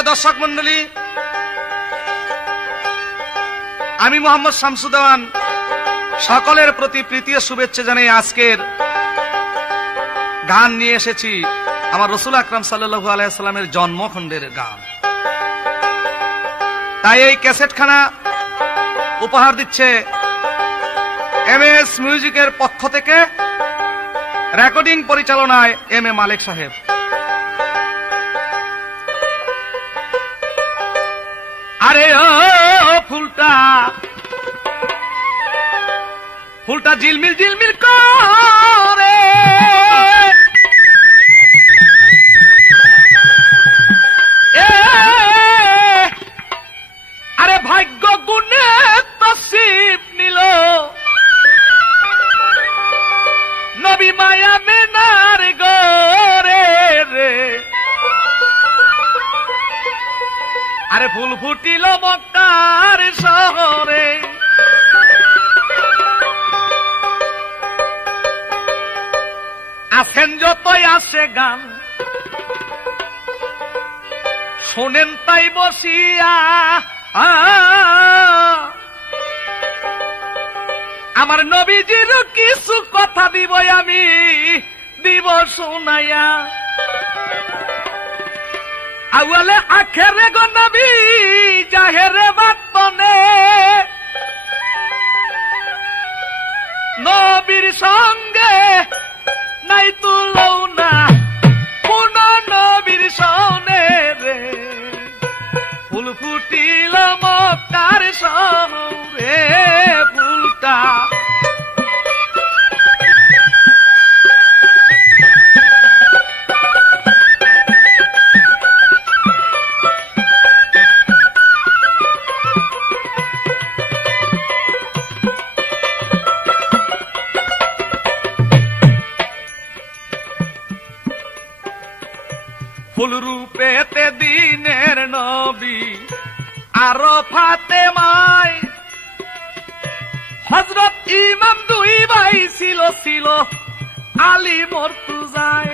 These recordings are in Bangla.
প্রিয় দর্শক মন্ডলী, আমি মোহাম্মদ শামসুদ্দৌলা সকলের প্রতি প্রীতি ও শুভেচ্ছা জানাই আজকের গান নিয়ে এসেছি আমার রাসূল আকরাম সাল্লাল্লাহু আলাইহি সাল্লামের জন্মখণ্ডের গান। তাই এই ক্যাসেটখানা উপহার দিচ্ছে এমএস মিউজিকের পক্ষ থেকে, রেকর্ডিং পরিচালনায় এম এ মালেক সাহেব। আরে ও ফুলটা ফুলটা ঝিলমিল ঝিলমিল করে, আরে ভাগ্য গুণে তসিব নিল নবী মায়া মেনার গরে রে। আরে ফুল ফুটিল মক্কার শহরে, আসেন যতই আসে গান শোনেন তাই বসিয়া, আমার নবীজির কিছু কথা দিব আমি, দিব শোনাইয়া। আউয়ালে আখেরে গো নবী জাহেরে বাতনে, নবীর সঙ্গে নাই তুলনা কোন নবীর সনে রে। ফুল ফুটিল মক্কার শহরে, ফুলটা ফুল রূপেতে দিনের নবী আরো ফাতেমায়, হযরত ইমাম দুই ভাই ছিল ছিল আলী মুর্তজায়।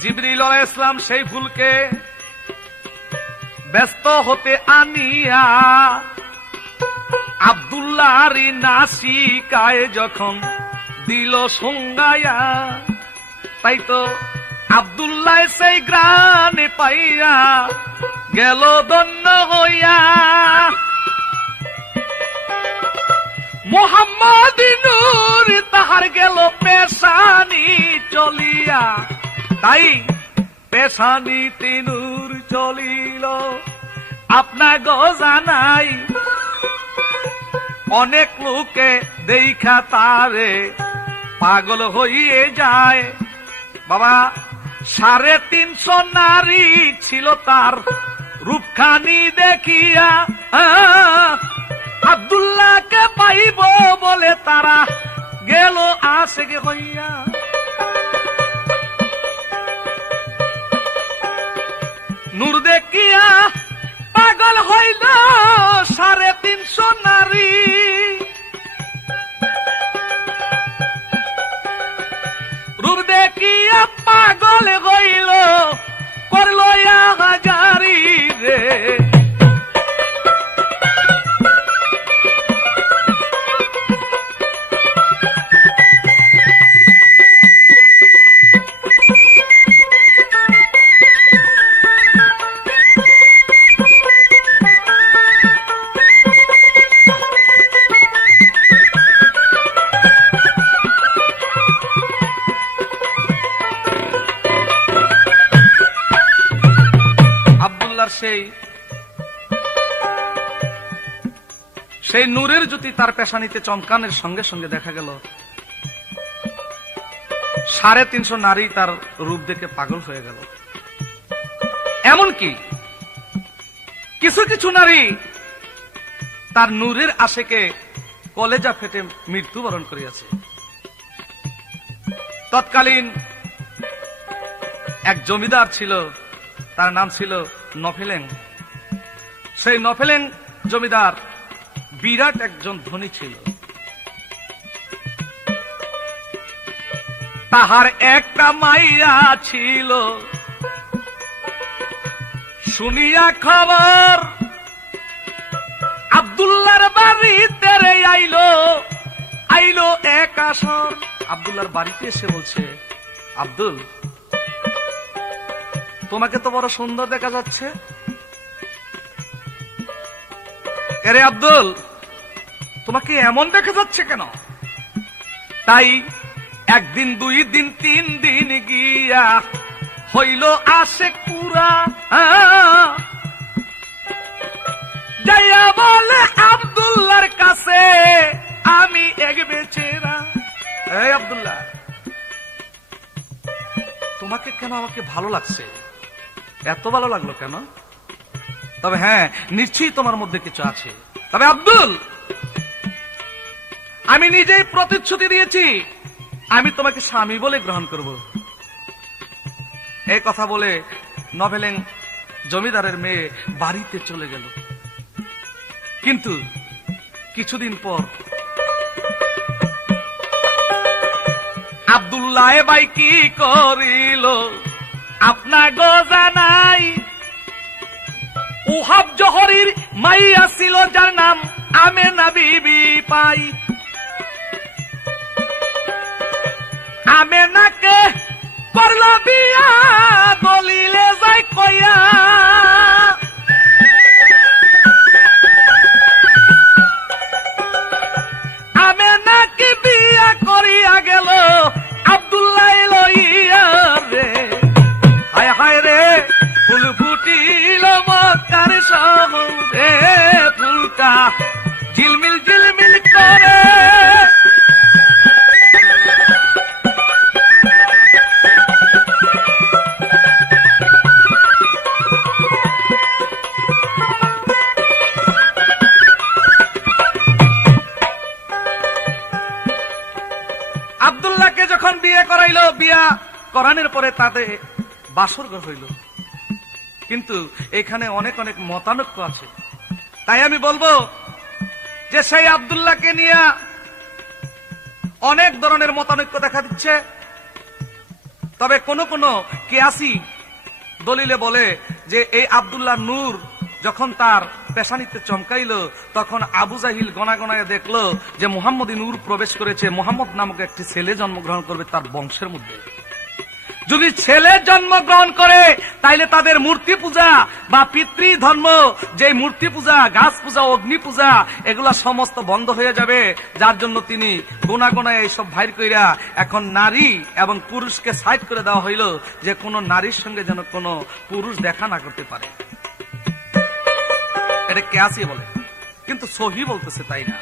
জিবরিল আলাইহিস সালাম সেই ফুলকে ব্যস্ত হতে আনিয়া আব্দুল্লাহর নাসিকায় যখন দিল সঙ্গায়া, তাই তো আব্দুল্লাহ সেই গ্রানে পাইয়া গেল দন্য হইয়া। মোহাম্মদ নূর তাহার গেল পেশানি চলিয়া, তাই পেশানিতে নূর চলিল। আপনা গো জানাই অনেক লোকে দেখা তারে পাগল হইয়ে যায়। বাবা 350 নারী ছিল তার রূপখানি দেখিয়া, আব্দুল্লাহকে পাইব বলে তারা গেল আশিক হইয়া। নূর দেখিয়া পাগল হইল 350 নারী, রূপ দেখিয়া পাগল হইল করল হাজারি রে। সেই নূরের জ্যোতি তার পেশানিতে চমকানের সঙ্গে সঙ্গে দেখা গেল 350 নারী তার রূপ দেখে পাগল হয়ে গেল। এমনকি কিছু কিছু নারী তার নূরের আশেকে কলেজা ফেটে মৃত্যুবরণ করিয়াছে। তৎকালীন এক জমিদার ছিল, তার নাম ছিল নফেলেং। সেই নফেলেং জমিদার বিরাট একজন ধনী ছিল। তাহার একটা মাইয়া ছিল, শুনিয়া খবর আব্দুল্লাহর বাড়িতে রে আইলো এক আসর। আব্দুল্লাহর বাড়িতে এসে বলছে, আব্দুল, তোমাকে তো বড় সুন্দর দেখা যাচ্ছে। আরে আব্দুল, তোমাকে এমন দেখা যাচ্ছে কেন? তাই একদিন, 2 দিন, 3 দিন গিয়া হইল আশেক পুরা। যাইয়া বলে আব্দুল্লাহর কাছে, আমি এক বেচেরা। এই আব্দুল্লাহ, তোমাকে কেন আমাকে ভালো লাগছে? এত ভালো লাগলো কেন? তবে হ্যাঁ, নিশ্চয়ই তোমার মধ্যে কিছু আছে। তবে আব্দুল, আমি নিজেই প্রতিশ্রুতি দিয়েছি, আমি তোমাকে স্বামী বলে গ্রহণ করব। এই কথা বলে নভেলেং জমিদারের মেয়ে বাড়িতে চলে গেল। কিন্তু কিছুদিন পর আব্দুল্লাহ ভাই কি করিল আপনা গজানাই। উহাব জহরির মাইয়া ছিল, যার নাম আমেনা বিবি পাই। আমেনাকে করল বিয়া, দলিলে যাই কইয়া। আমেনাকে বিয়া করিয়া গেল আব্দুল্লাহ লইয়া রে। হায় হায় রে, ফুল ফুটিল মক্কার শহরে, ফুলটা ঝিলমিল ঝিলমিল করে। আব্দুল্লাহকে যখন বিয়ে করাইল, বিয়া করানোর পরে তাদের বাসর ঘর হইল। কিন্তু এখানে অনেক অনেক মতানৈক্য আছে। তাই আমি বলবো যে সেই আব্দুল্লাহকে নিয়ে অনেক ধরনের মতানৈক্য দেখা দিচ্ছে। তবে কোন কোন কিয়াসি দলিলে বলে যে এই আব্দুল্লাহ নূর যখন তার পেশানিতে চমকাইল, তখন আবু জাহিল গনা গনায় দেখলো যে মুহাম্মদী নূর প্রবেশ করেছে, মুহাম্মদ নামক একটি ছেলে জন্মগ্রহণ করবে তার বংশের মধ্যে। যদি ছেলে জন্মগ্রহণ করে তাইলে তাদের মূর্তি পূজা বা পিতৃ ধর্ম, যে মূর্তি পূজা, গাছ পূজা, অগ্নি পূজা, এগুলা সমস্ত বন্ধ হয়ে যাবে। যার জন্য তিনি গোনা গোনায় এইসব ভাইর কইরা এখন নারী এবং পুরুষকে সাইড করে দেওয়া হইল, যে কোনো নারীর সঙ্গে যেন কোনো পুরুষ দেখা না করতে পারে। এটা কিয়াসি বলে, কিন্তু সহি বলতেছে তাই না।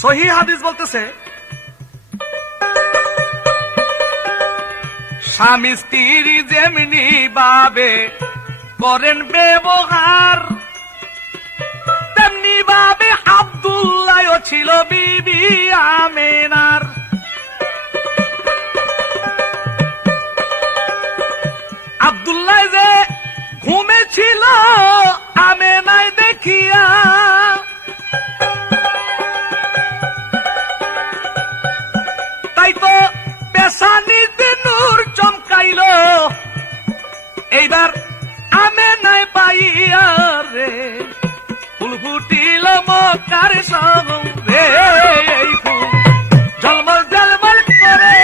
সহি হাদিস বলতেছে স্বামী স্ত্রী যেমনি ভাবে করেন ব্যবহার, তেমনি ভাবে আব্দুল্লাহ ছিল বিবি আমেনার। আব্দুল্লাহ যে ঘুমেছিল আমেনায় দেখিয়া, তাই তো পেশানিতে নূর চমকাইল। এইবার আমেনায় পাইয়া রে, ফুল ফুটিল মক্কার শহরে, এই ফুল ঝলমল ঝলমল করে।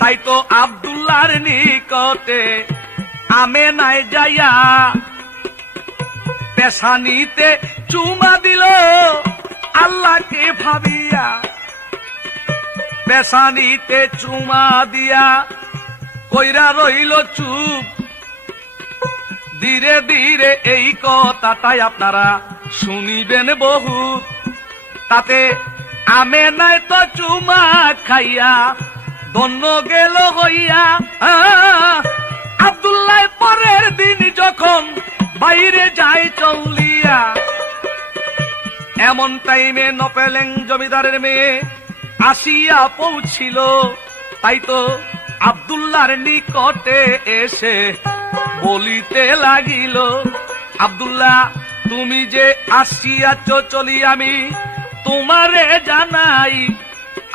তাই তো আব্দুল্লাহর নিকটে আমেনায় যাইয়া পেশানিতে চুমা দিল আল্লাহকে ভাবিয়া। পেশানিতে চুমা দিয়া কইরা রইল চুপ। ধীরে ধীরে এই কথাটাই আপনারা শুনিবেন বহু। তাতে আমেনায় তো চুমা খাইয়া ধন্য গেল হইয়া। আব্দুল্লাহ পরের দিন যখন বাইরে যায় চলিয়া, এমন টাইমে নপেলেং জমিদারের মেয়ে আসিয়া পৌঁছিল। তাই তো আব্দুল্লাহর নিকটে এসে বলিতে লাগিল, আব্দুল্লাহ তুমি যে আসিয়াছ চলি আমি তোমারে জানাই,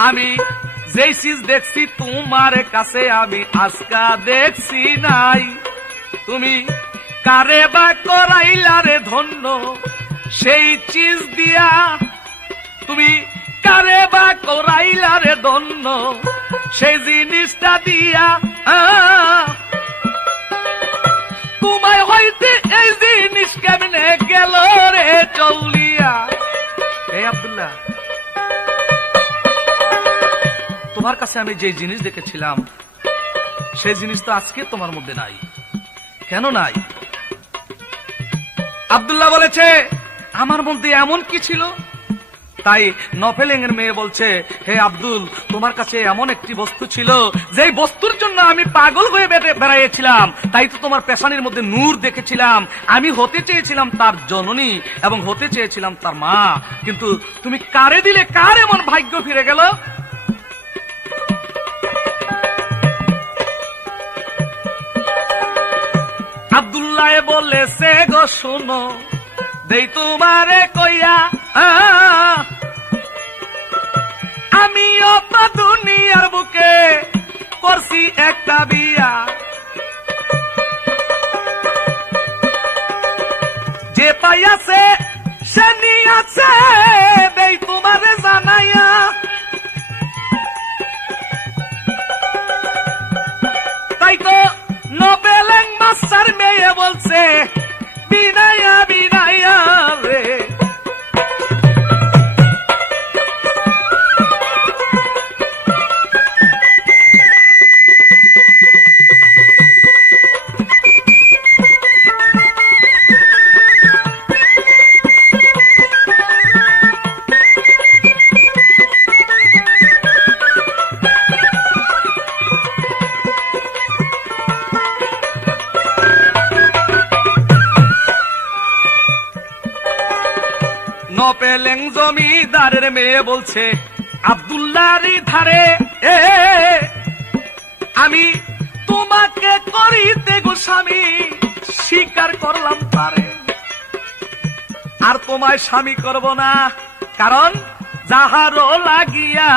আমি যেই চিজ দেখছি তোমার কাছে আমি আজকা দেখছি নাই। তুমি কারে বা করাইলারে ধন্য সেই চিজ দিয়া, তুমি কারে বা করাইলারে ধন্য সেই জিনিসটা দিয়া, তোমায় হইতে এই জিনিস কেমনে গেল রে চলিয়া। এই আব্দুল্লাহ, তোমার কাছে আমি যে জিনিস দেখেছিলাম সেই জিনিস তো আজকে তোমার মধ্যে নাই। কেন নাই? আব্দুল্লাহ বলেছে আমার মধ্যে এমন কি ছিল? তাই নফেলেং এর মেয়ে বলছে, হে আব্দুল, তোমার কাছে এমন একটি বস্তু ছিল যেই বস্তুর জন্য আমি পাগল হয়ে বেড়াইছিলাম। তাই তো তোমার পেশানির মধ্যে নূর দেখেছিলাম। আমি হতে চেয়েছিলাম তার জননী এবং হতে চেয়েছিলাম তার মা, কিন্তু তুমি কারে দিলে? কার এমন ভাগ্য ফিরে গেল? আব্দুল্লাহ বলেছে, গো শুনো দেই তোমারে কইয়া, আমিও তো দুনিয়ার বুকে করছি একটা বিয়া। যে পাইয়াছে সে নিয়াছে দেই তোমারে জানাইয়া। তাই তো নবেলেং মাস্টার মেয়ে বলছে, বিনাইয়া বিনাইয়া রে। নপেলেং জমিদারের মেয়ে বলছে, আব্দুল্লাহর ধারে আমি তোমাকে করিতে গো স্বামী স্বীকার করলাম তারে, আর তোমায় স্বামী করব না। কারণ যাহারও লাগিয়া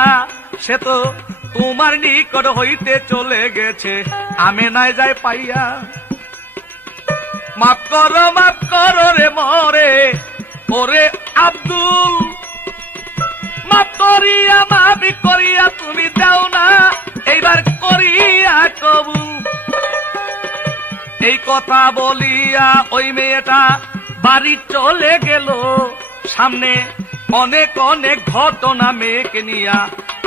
সে তো তোমার নিকট হইতে চলে গেছে, আমি নাই যাই পাইয়া। মাফ করো রে মরে, ওরে আব্দুল, মাফ করিয়া তুমি দাও না, এইবার করিয়া কবু। এই কথা বলিয়া ওই মেয়েটা বাড়ি চলে গেল। সামনে অনেক অনেক ঘটনা মেয়েকে নিয়া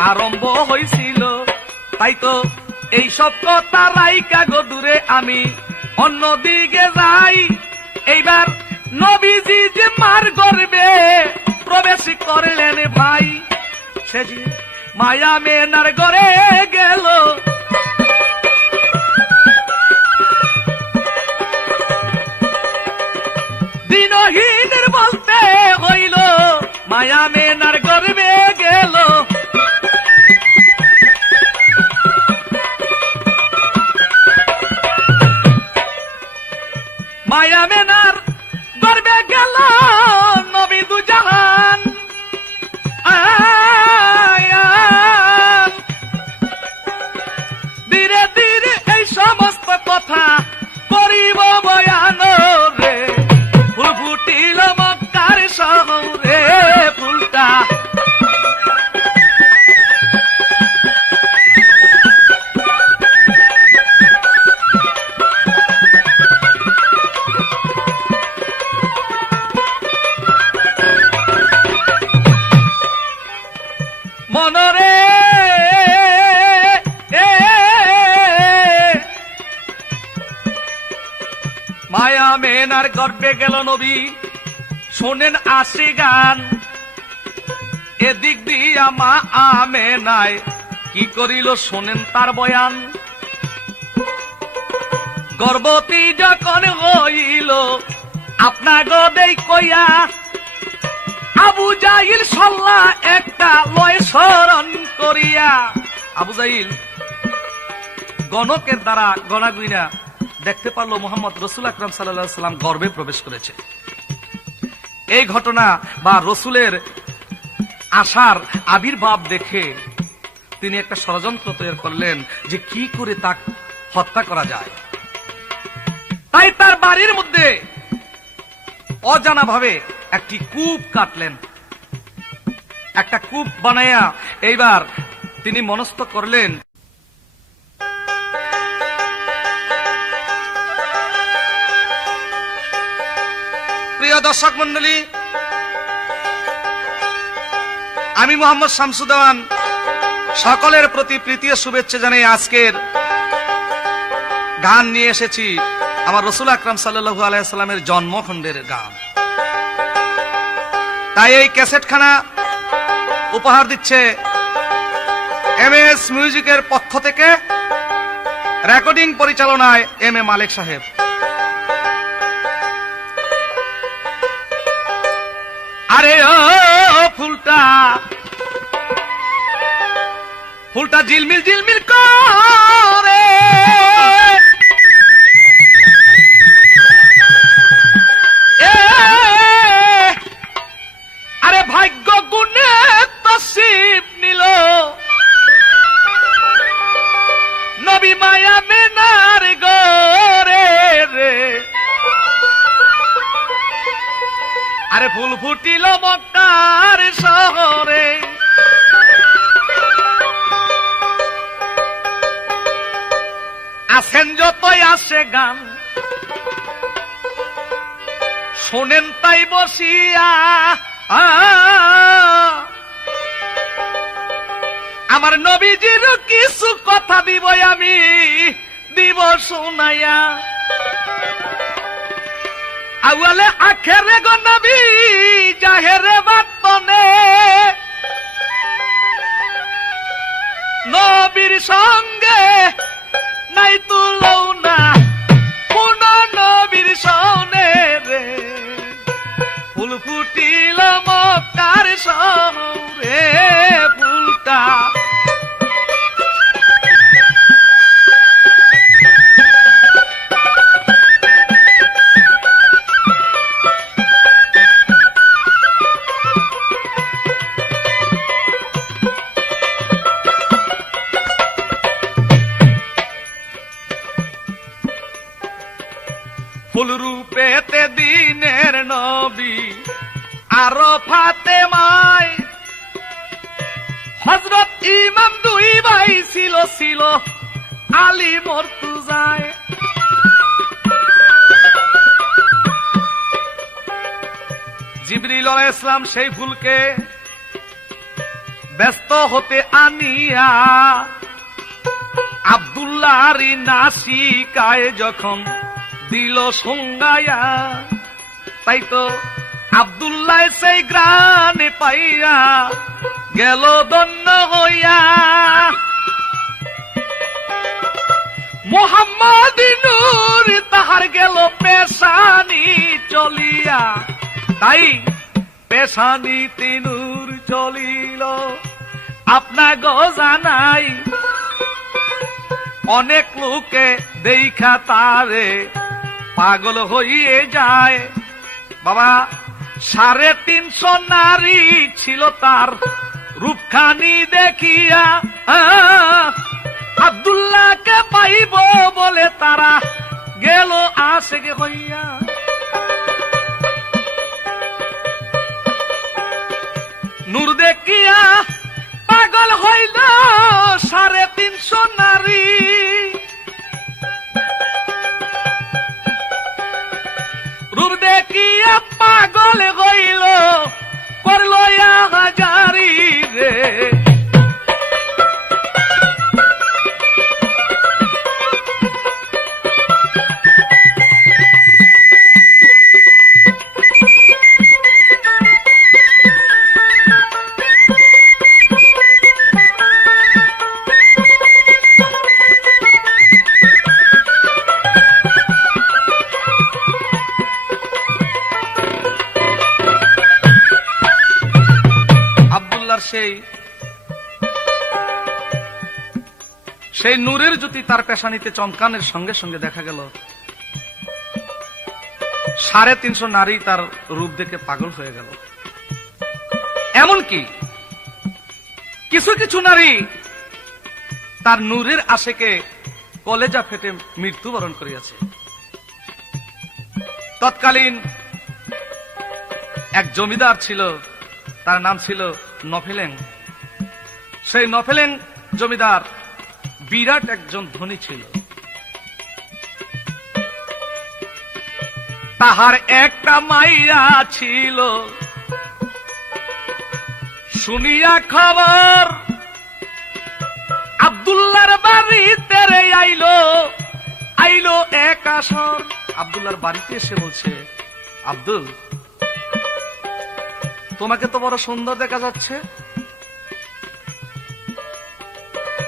আরম্ভ হয়েছিল। তাই তো এইসব কথা রাইকা গো দূরে আমি অন্যদিকে যাই। এইবার নবীজি যে মার গর্বে প্রবেশ করলেন ভাই, সে যে মায়া মেনার ঘরে গেল। দিনহীনের বলতে হইল মায়া মেনার গর্বে গেল। মায়া মেনার গর্বে গেল নবী দুজাহান। ধীরে ধীরে এই সমস্ত কথা করিব বয়ান রে। ফুল ফুটিল মক্কার শহরে ফুলটা, মনরে মায়া মেনার গর্বে গেল নবী। শোনেন আসি গান, এদিক দিয়া মা আমেনায় কি করিল শোনেন তার বয়ান। গর্ভবতী যখন হইল আপনা গদেই কইয়া, আবু জাহিল সাল্লাহ একটা লয় স্মরণ করিয়া, আবু জাহিল গণকের দ্বারা গণাগুইনা দেখতে পারলো মোহাম্মদ রসুল আকরাম সাল্লাল্লাহু আলাইহি সাল্লাম গর্ভে প্রবেশ করেছে। এই ঘটনা বা রসুলের আসার আবির্ভাব দেখে তিনি একটা ষড়যন্ত্র তৈরি করলেন যে কি করে তাকে হত্যা করা যায়। তাই তার বাড়ির মধ্যে অজানা ভাবে একটি কূপ কাটলেন, একটা কূপ বানাইয়া এইবার তিনি মনস্থ করলেন প্রিয় দর্শক মন্ডলী, আমি মোহাম্মদ শামসুদ্দৌলা সকলের প্রতি প্রীতি ও শুভেচ্ছা জানাই আজকের গান নিয়ে এসেছি আমার রসুল আকরাম সাল্লাল্লাহু আলাইহি সাল্লামের জন্মখণ্ডের গান। তাই এই ক্যাসেটখানা উপহার দিচ্ছে MS মিউজিকের পক্ষ থেকে, রেকর্ডিং পরিচালনায় M A মালিক সাহেব। আরে ও ফুলটা ফুলটা ঝিলমিল ঝিলমিল করে, আরে ভাগ্য গুণে তসিব নিল নবী মায়া মেনার গরে রে, আরে ফুল ফুটিল মক্কার শহরে, আসেন যতই আসে গান শোনেন তাই বসিয়া, আমার নবীজির কিছু কথা দিব আমি দিব শোনাইয়া, আউয়ালে আখেরে গো নবী জাহেরে বাতনে, নবীর সঙ্গে নাই তুলনা কোন নবীর সনে রে, ফুল ফুটিল মক্কার শহরে ফুলটা, ফুল রূপেতে দিনের নবী আরো ফাতেমায়, হযরত ইমাম দুই ভাই ছিল ছিল আলী মুর্তজায়, জিবরিল আলাইহিস সালাম সেই ফুলকে ব্যস্ত হতে আনিয়া আব্দুল্লাহর নাসিকায় যখন দিল সঙ্গায়া, তাই তো আব্দুল্লাহ সেই গ্রানে পাইয়া গেল দন্য হইয়া, মোহাম্মদ নূর তাহার গেল পেশানি চলিয়া, তাই পেশানিতে নূর চলিল আপনা গজানাই, অনেক লোকে দেখা তারে পাগল হইয়ে যায়। বাবা 350 নারী ছিল তার রূপখানি দেখিয়া, আব্দুল্লাহকে পাইব বলে তারা গেল আশিক হইয়া, নূর দেখিয়া পাগল হইল 350 নারী, রূপ দেখিয়া পাগল হইল করল হাজারি রে, সেই নূরের জ্যোতি তার পেশানিতে চমকানের সঙ্গে সঙ্গে দেখা গেল 350 নারী তার রূপ দেখে পাগল হয়ে গেল। এমনকি কিছু কিছু নারী তার নূরের আশেকে কলেজা ফেটে মৃত্যুবরণ করিয়াছে। তৎকালীন এক জমিদার ছিল, তার নাম ছিল নফেলেং। সেই নফেলেং জমিদার বিরাট একজন ধনী ছিল। তাহার একটা মাইয়া ছিল, শুনিয়া খবর আব্দুল্লাহর বাড়িতে আইলো এক আসর। আব্দুল্লাহর বাড়িতে এসে বলছে, আব্দুল, তোমাকে তো বড় সুন্দর দেখা যাচ্ছে।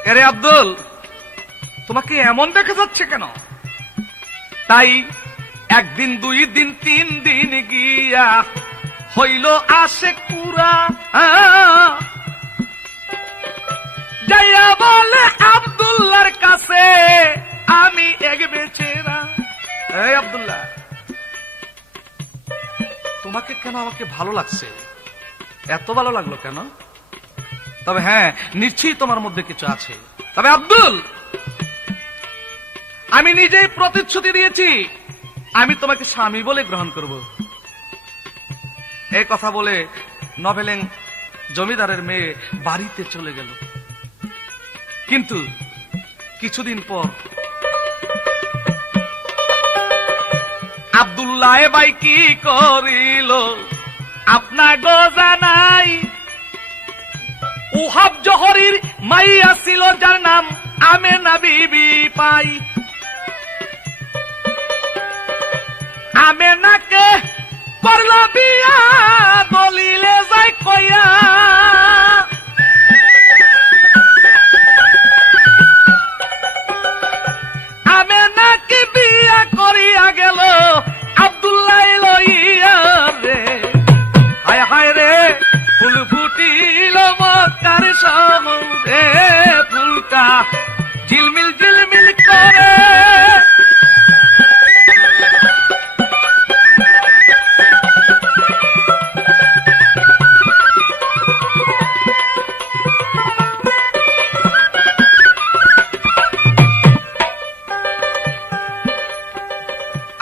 আরে আব্দুল, তোমাকে এমন দেখা যাচ্ছে কেন? তাই একদিন, 2 দিন, 3 দিন গিয়া হইল আশেক পুরা। যাইয়া বলে আব্দুল্লাহর কাছে, আমি এক বেচেরা। এই আব্দুল্লাহ, তোমাকে কেন আমাকে ভালো লাগছে? এত ভালো লাগলো কেন? তবে হ্যাঁ, নিশ্চয়ই তোমার মধ্যে কিছু আছে। তবে আব্দুল, আমি নিজেই প্রতিশ্রুতি দিয়েছি, আমি তোমাকে স্বামী বলে গ্রহণ করব। এই কথা বলে নভেলেং জমিদারের মেয়ে বাড়িতে চলে গেল। কিন্তু কিছুদিন পর আব্দুল্লাহ ভাই কি করিল আপনার জানাই। উহাব জহরির মাইয়া ছিল, যার নাম আমেনা বিবি পাই। আমেনাকে করল বিয়া, দলিলে যাই কইয়া। আমেনাকে বিয়া করিয়া গেল আব্দুল্লাহ লইয়া রে। হায় হায় রে, ফুল ফুটিল মক্কার সমুদ্রে, ফুলটা ঝিলমিল ঝিলমিল করে।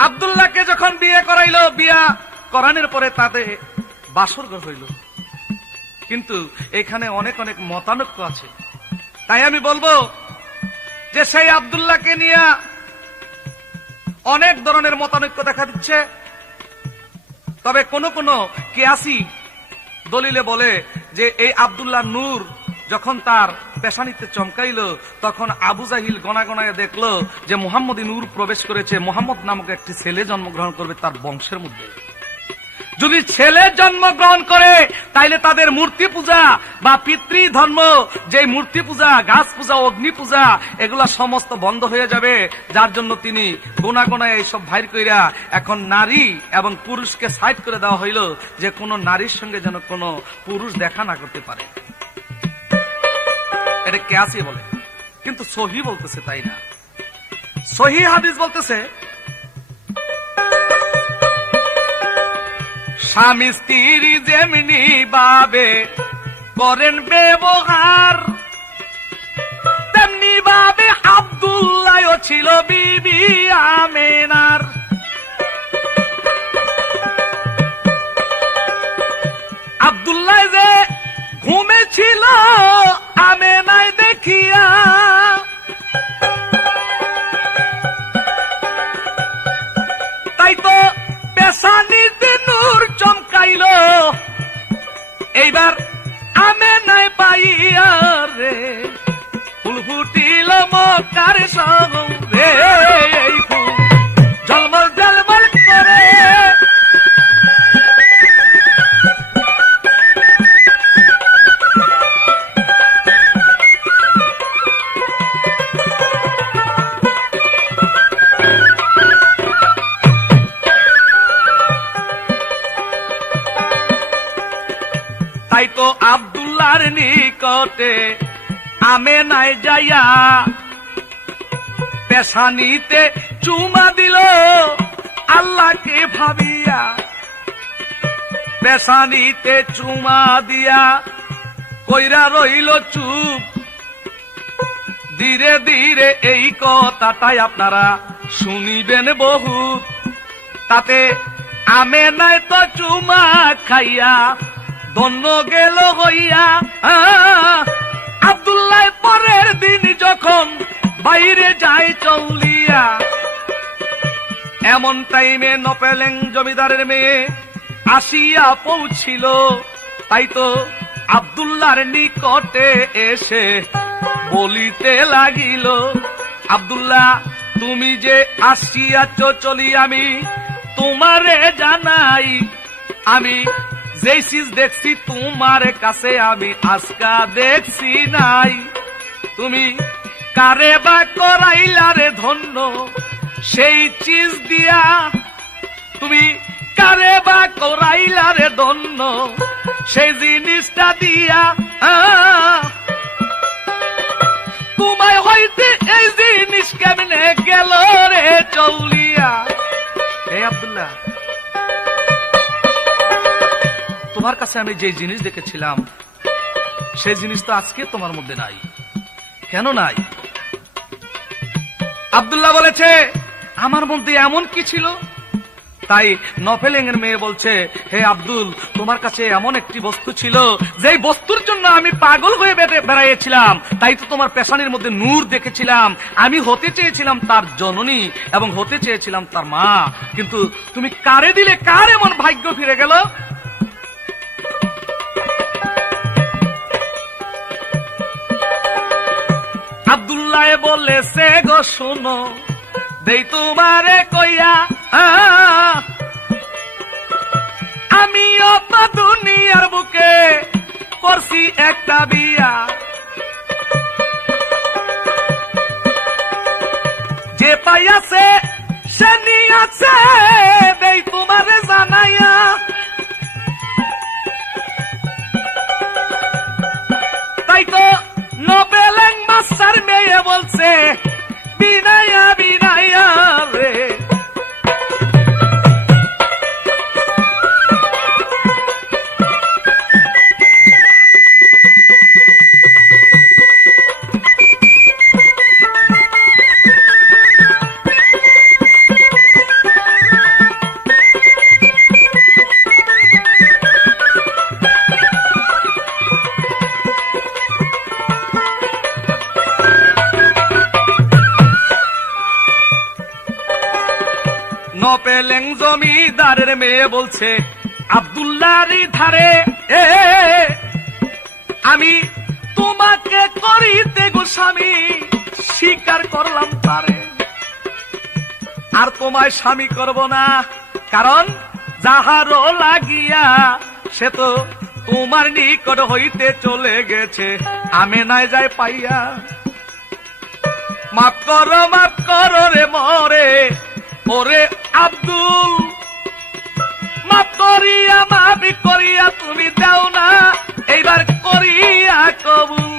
আব্দুল্লাহকে যখন বিয়ে করাইল, বিয়া করানোর পরে তাদের বাসর ঘর হইল। কিন্তু এখানে অনেক অনেক মতানৈক্য আছে। তাই আমি বলবো যে সেই আব্দুল্লাহকে নিয়ে অনেক ধরনের মতানৈক্য দেখা দিচ্ছে। তবে কোন কোন কিয়াসি দলিলে বলে যে এই আব্দুল্লাহ নূর যখন তার পেশানিতে চমকাইল, তখন আবু জাহিল গনা গনায় দেখলো যে মুহাম্মদী নূর প্রবেশ করেছে, মুহাম্মদ নামক একটি ছেলে জন্মগ্রহণ করবে তার বংশের মধ্যে। যদি ছেলে জন্মগ্রহণ করে তাইলে তাদের মূর্তি পূজা বা পিতৃ ধর্ম, যে মূর্তি পূজা, গাছ পূজা, অগ্নি পূজা, এগুলা সমস্ত বন্ধ হয়ে যাবে। যার জন্য তিনি গোনা গোনায় এইসব ভাইর কইরা এখন নারী এবং পুরুষকে সাইড করে দেওয়া হইল, যে কোনো নারীর সঙ্গে যেন কোনো পুরুষ দেখা না করতে পারে। এটা কিয়াসি বলে, কিন্তু সহি বলতেছে তাই না। সহি হাদিস বলতেছে স্বামী স্ত্রী যেমনি ভাবে করেন ব্যবহার, তেমনি ভাবে আব্দুল্লাহ ছিল বিবি আমেনার। আব্দুল্লাহ যে ঘুমেছিল আমেনায় দেখিয়া, তাই তো পেশানিতে নূর চমকাইল। এইবার আমেনায় পাইয়া রে, ফুল ফুটিল মক্কার সমুদ্রে, এই ফুল ঝলমল ঝলমল করে। তাই তো আব্দুল্লাহর নিকটে আমেনায় যাইয়া পেশানিতে চুমা দিল আল্লাহকে ভাবিয়া, পেশানিতে চুমা দিয়া কইরা রইল চুপ। ধীরে ধীরে এই কথাটাই আপনারা শুনিবেন বহু, তাতে আমেনায় তো চুমা খাইয়া ধন্য গেল হইয়া। আব্দুল্লাহ পরের দিন যখন বাইরে যায় চলিয়া, এমন টাইমে নপেলেং জমিদারের মেয়ে আসিয়া পৌঁছিল। তাই তো আব্দুল্লাহর নিকটে এসে বলিতে লাগিল, আব্দুল্লাহ তুমি যে আসিয়াছ চলি আমি তোমারে জানাই, আমি যেই চিজ দেখছি তোমার কাছে আমি আজকা দেখছি নাই। তুমি কারে বা করাইলারে ধন্য সেই চিজ দিয়া, তুমি কারে বা করাইলারে ধন্য সেই জিনিসটা দিয়া। তোমায় হইতে এই জিনিস কেমনে গেল রে চলিয়া। হে আব্দুল্লাহ, তোমার কাছে আমি যে জিনিস দেখেছিলাম সেই জিনিস তো আজকে তোমার মধ্যে নাই। কেন নাই? আব্দুল্লাহ বলেছে আমার মধ্যে এমন কি ছিল? তাই নফেলেং এর মেয়ে বলছে, হে আব্দুল, তোমার কাছে এমন একটি বস্তু ছিল যেই বস্তুর জন্য আমি পাগল হয়ে বেড়াইছিলাম। তাই তো তোমার পেশানির মধ্যে নূর দেখেছিলাম। আমি হতে চেয়েছিলাম তার জননী এবং হতে চেয়েছিলাম তার মা, কিন্তু তুমি কারে দিলে? কার এমন ভাগ্য ফিরে গেল? আব্দুল্লাহ বলেছে, গো শোনো দেই তোমারে কইয়া, আমি অত দুনিয়ার বুকে করছি একটা বিয়া। যে পাইয়াছে সে নিয়াছে দেই তোমারে জানাইয়া। তাই তো নবেলেং মাস্টার মেয়ে বলছে, বিনায়া বিনায়া রে। নপেলেং জমিদারের মেয়ে বলছে, আব্দুল্লাহর ধারে আমি তোমাকে করিতে গোস্বামী স্বীকার করলাম তারে, আর তোমায় স্বামী করব না। কারণ যাহারও লাগিয়া সে তো তোমার নিকট হইতে চলে গেছে, আমেনায় যায় পাইয়া। মাফ করো রে মরে, ওরে আব্দুল, মাফ করিয়া তুমি দাও না, এইবার করিয়া কবুল।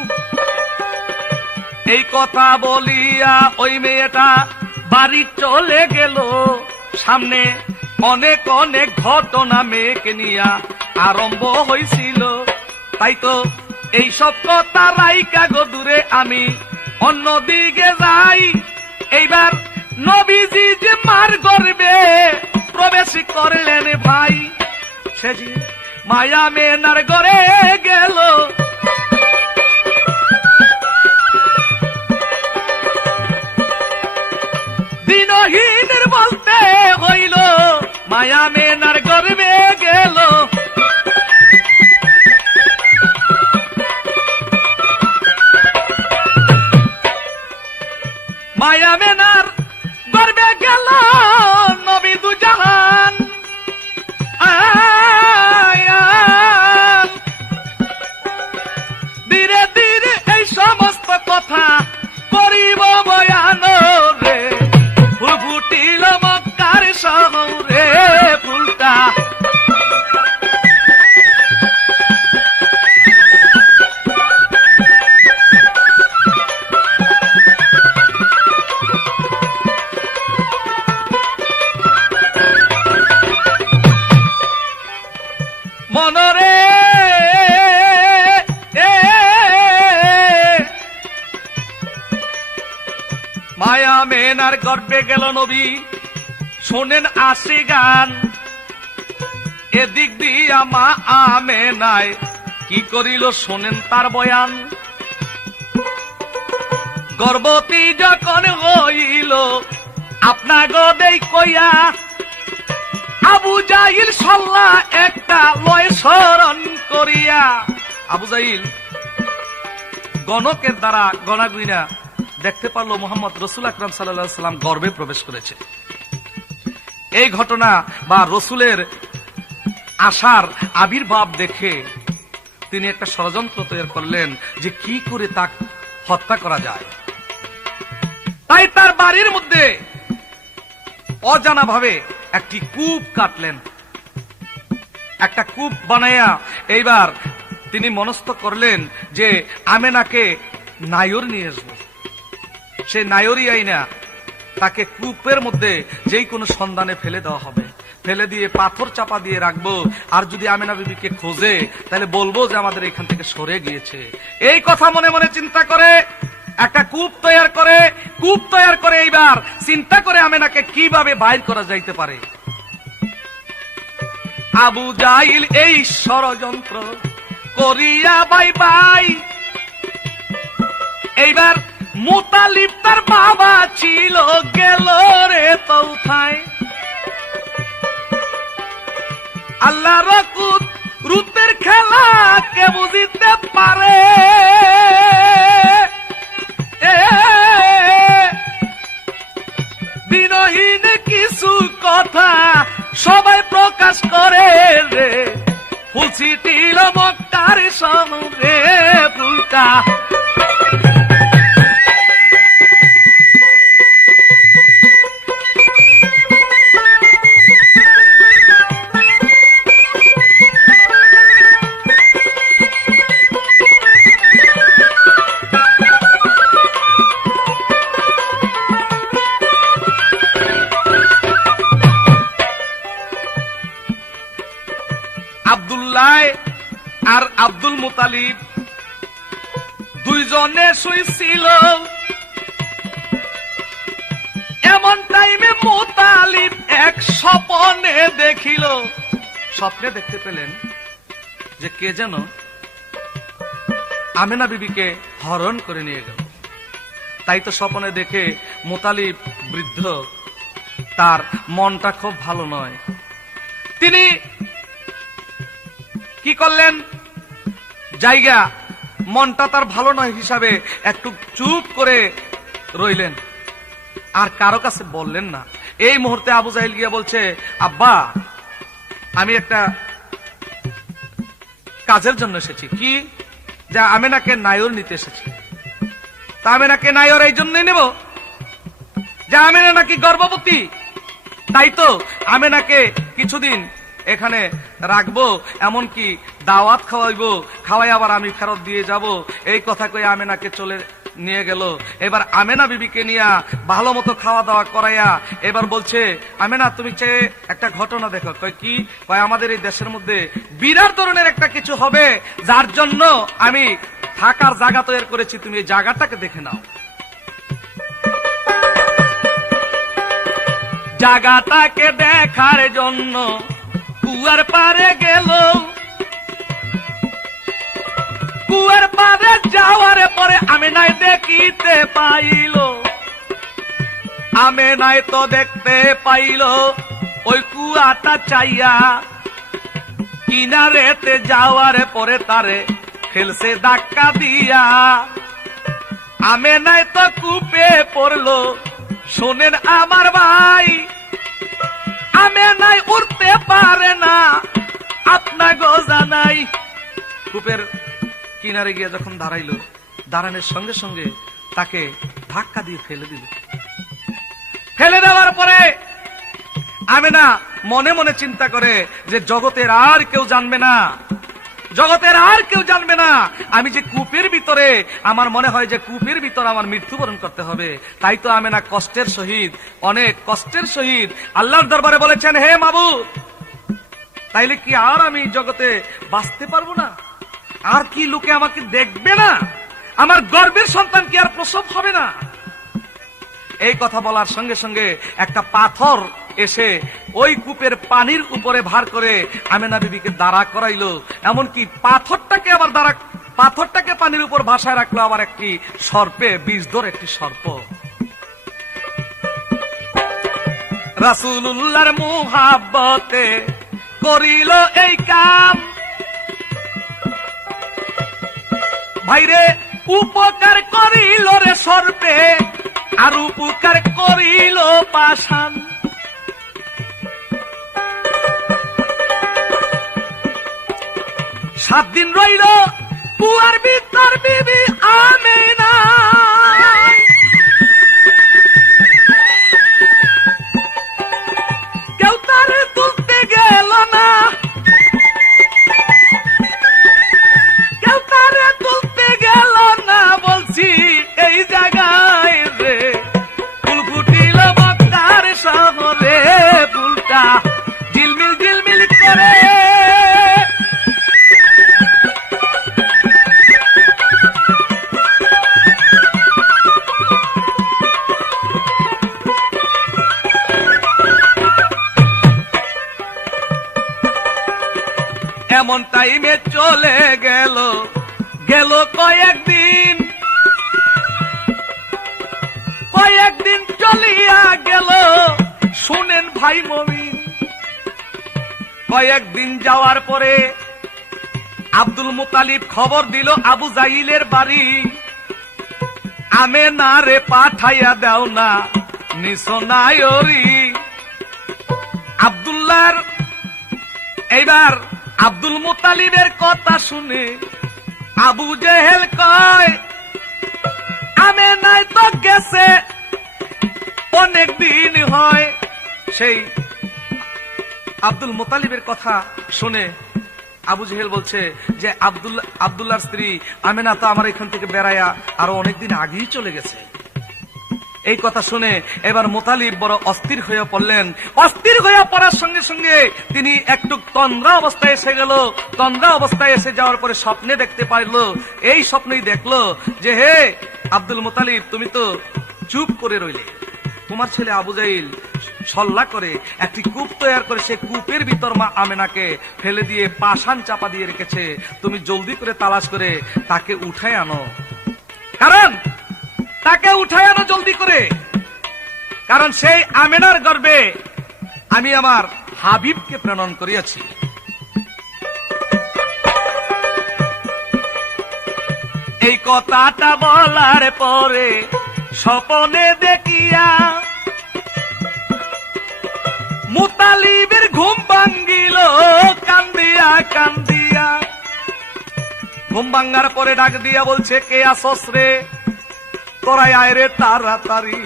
এই কথা বলিয়া ওই মেয়েটা বাড়ি চলে গেল। সামনে অনেক অনেক ঘটনা মেয়েকে নিয়া আরম্ভ হয়েছিল। তাই তো এইসব কথা রাইকা গো দূরে আমি অন্যদিকে যাই। এইবার নবীজি যে মার গর্বে প্রবেশ করলেন ভাই, সে যে মায়া মেনার ঘরে গেল। দিনহীনের বলতে হইল মায়া মেনার গর্বে গেল। মায়া মেনার গর্বে গেল নবী দুজাহান। ধীরে ধীরে এই সমস্ত কথা করিব বয়ান রে। ফুল ফুটিল মক্কার শহরে, ফুলটা শোনরে মায়া মেনার গর্বে গেল নবী, শোনেন আসি গান। এদিক দিয়া মা আমেনায় কি করিল শোনেন তার বয়ান। গর্ভবতী যখন হইল আপনা গদেই কইয়া, আবু জাহিল সাল্লাহ একটা লয় স্মরণ করিয়া। আবু জাহিল গণকের দ্বারা গণাগুইনা দেখতে পারলো মোহাম্মদ রসুল আকরাম সাল্লাল্লাহু আলাইহি সাল্লাম গর্ভে প্রবেশ করেছে। এই ঘটনা বা রসুলের আশার আবির্ভাব দেখে তিনি একটা ষড়যন্ত্র তৈরি করলেন যে কি করে তাকে হত্যা করা যায়। তাই তার বাড়ির মধ্যে অজানা ভাবে একটি কূপ কাটলেন। একটা কূপ বানাইয়া এইবার তিনি মনস্থ করলেন যে আমেনাকে নায়র নিয়ে আসবো। সে নায়রি আইনা তাকে কূপের মধ্যে যেই কোনো সন্ধানে ফেলে দেওয়া হবে, ফেলে দিয়ে পাথর চাপা দিয়ে রাখবো। আর যদি আমেনা বিবিকে খোঁজে তাহলে বলবো যে আমাদের এখান থেকে সরে গিয়েছে। এই কথা মনে মনে চিন্তা করে একটা কূপ তৈরি করে এইবার চিন্তা করে আমেনাকে কিভাবে বাইর করা যাইতে পারে। আবু জাহিল এই ষড়যন্ত্র করিয়া বাই এইবার মুতালিব তার বাবা ছিল গেল রে তৌথায়। আল্লাহ রকুত রুতের খেলা কে বুঝিতে পারে। দিনহীন কিছু কথা সবাই প্রকাশ করে রে, ফুলছিটিল মক্কার সমুদ্রে ফুলটা। আর আব্দুল মুতালিব দুইজনে শুইছিল। এমন টাইমে মুতালিব এক স্বপ্নে দেখিল। স্বপ্নে দেখতে পেলেন যে কে যেন আমেনা বিবিকে হরণ করে নিয়ে গেল। তাই তো স্বপ্নে দেখে মুতালিব বৃদ্ধ, তার মনটা খুব ভালো নয়। তিনি কি করলেন, জায়গা মনটা তার ভালো নয় হিসাবে একটু চুপ করে রইলেন, আর কারো কাছে বললেন না। এই মুহূর্তে আবু জাহিল গিয়া বলছে, আব্বা আমি একটা কাজের জন্য এসেছি। কি? যা আমেনাকে নায়র নিতে এসেছি। তা আমেনাকে নায়র এই জন্যই নেব যে আমেনা নাকি গর্ভবতী। তাই তো আমেনাকে কিছুদিন এখানে রাখবো, এমনকি দাওয়াত খাওয়াইবো, খাওয়াই আবার আমি ফেরত দিয়ে যাব। এই কথা কয়ে আমেনাকে চলে নিয়ে গেল। এবার আমেনা বিবিকে নিয়ে ভালো মতো খাওয়া দাওয়া করাইয়া এবার বলছে, আমেনা তুমি চেয়ে একটা ঘটনা দেখো। কয় কি? কয় আমাদের এই দেশের মধ্যে বিরাট ধরনের একটা কিছু হবে, যার জন্য আমি থাকার জায়গা তৈরি করেছি, তুমি এই জায়গাটাকে দেখে নাও। জায়গাটাকে দেখার জন্য কুয়ার পারে গেল। কুয়ার পারে যাওয়ার পরে আমেনাই দেখিতে পাইল। আমেনাই তো দেখতে পাইল ওই কুয়াটা চাইয়া, কিনারেতে যাওয়ার পরে তারে ফেলছে ধাক্কা দিয়া। আমেনাই তো কূপে পড়লো। শোনেন আমার ভাই, আমেনাই উঠতে পারে না, আপনা গোজা নাই। কূপের কিনারে গিয়ে যখন দাঁড়াইল, দাঁড়ানোর সঙ্গে সঙ্গে তাকে ধাক্কা দিয়ে ফেলে দিল। ফেলে দেওয়ার পরে আমেনা মনে মনে চিন্তা করে যে জগতের আর কেউ জানবে না, জগতের আর কেউ জানবে না আমি যে কূপের ভিতরে, আমার মনে হয় যে কূপের ভিতরে আমার মৃত্যুবরণ করতে হবে। তাই তো আমেনা কষ্টের সহিত, অনেক কষ্টের সহিত আল্লাহর দরবারে বলেছেন, হে মাবুদ তাইলে কি আর আমি জগতে বাঁচতে পারবো না? আর কি লোকে আমাকে দেখবে না? আমার গর্বের সন্তান কি আর প্রসব হবে না? এই কথা বলার সঙ্গে সঙ্গে একটা পাথর এসে ওই কূপের পানির উপরে ভার করে আমেনা বিবিকে দাঁড়া করাইলো। এমনকি পাথরটাকে পানির উপর ভাসায় রাখলো আবার একটি সর্পে, বিষধর একটি সর্প। রাসূলুল্লাহর মুহাব্বতে করিল এই কাম। ভাইরে উপকার করিল রে সর্পে, আর উপকার করিল পাষাণ। 7 দিন রইল কুয়ার ভিতর বিবি আমেনা। কেউ তারে তুলতে গেল না, কেউ তারে তুলতে গেল না। বলছি এই জায়গায় রে ফুল ফুটিল মক্কার শহরে, ফুলটা ঝিলমিল ঝিলমিল করে। এমন টাইমে চলে গেল কয়েকদিন চলিয়া গেল। শুনেন ভাই মমিন, কয়েকদিন যাওয়ার পরে আব্দুল মুতালিব খবর দিল আবু জাইলের বাড়ি, আমেনা রে পাঠাইয়া দাও না নিসনায়রি। আব্দুল্লাহর এইবার আব্দুল মুতালিবের কথা শুনে আবু জেহেল কয়, আমেনায় তো গেছে অনেক দিন হয়। সেই আব্দুল মুতালিবের কথা শুনে আবু জেহেল বলছে যে আব্দুল্লাহর স্ত্রী আমেনা তো আমার এখান থেকে বেড়ায়া আরো অনেকদিন আগেই চলে গেছে। এই কথা শুনে এবার মুতালিব বড় অস্থির হয়ে পড়লেন। অস্থির হয়ে পড়ার সঙ্গে সঙ্গে তিনি একটু তন্দ্রা অবস্থায় এসে গেল। তন্দ্রা অবস্থায় এসে যাওয়ার পরে স্বপ্নে দেখতে পারল। এই স্বপ্নেই দেখলো যে হে আব্দুল মুতালিব, তুমি তো চুপ করে রইলে। তোমার ছেলে আবু জাইল সল্লা করে একটি কূপ তৈরি করে সে কূপের ভিতর মা আমেনাকে ফেলে দিয়ে পাষাণ চাপা দিয়ে রেখেছে। তুমি জলদি করে তালাশ করে তাকে উঠায় আনো, তাকে উঠায় আনো জলদি করে। কারণ সেই আমেনার গর্ভে আমি আমার হাবিবকে প্রেরণ করিয়াছি। এই কথাটা বলার পরে স্বপ্নে দেখিয়া মুতালিবের ঘুম ভাঙ্গিল কান্দিয়া কান্দিয়া। ঘুম ভাঙ্গার পরে ডাক দিয়া বলছে, কে আসস রে? তোরাই আয় রে তাড়াতাড়ি,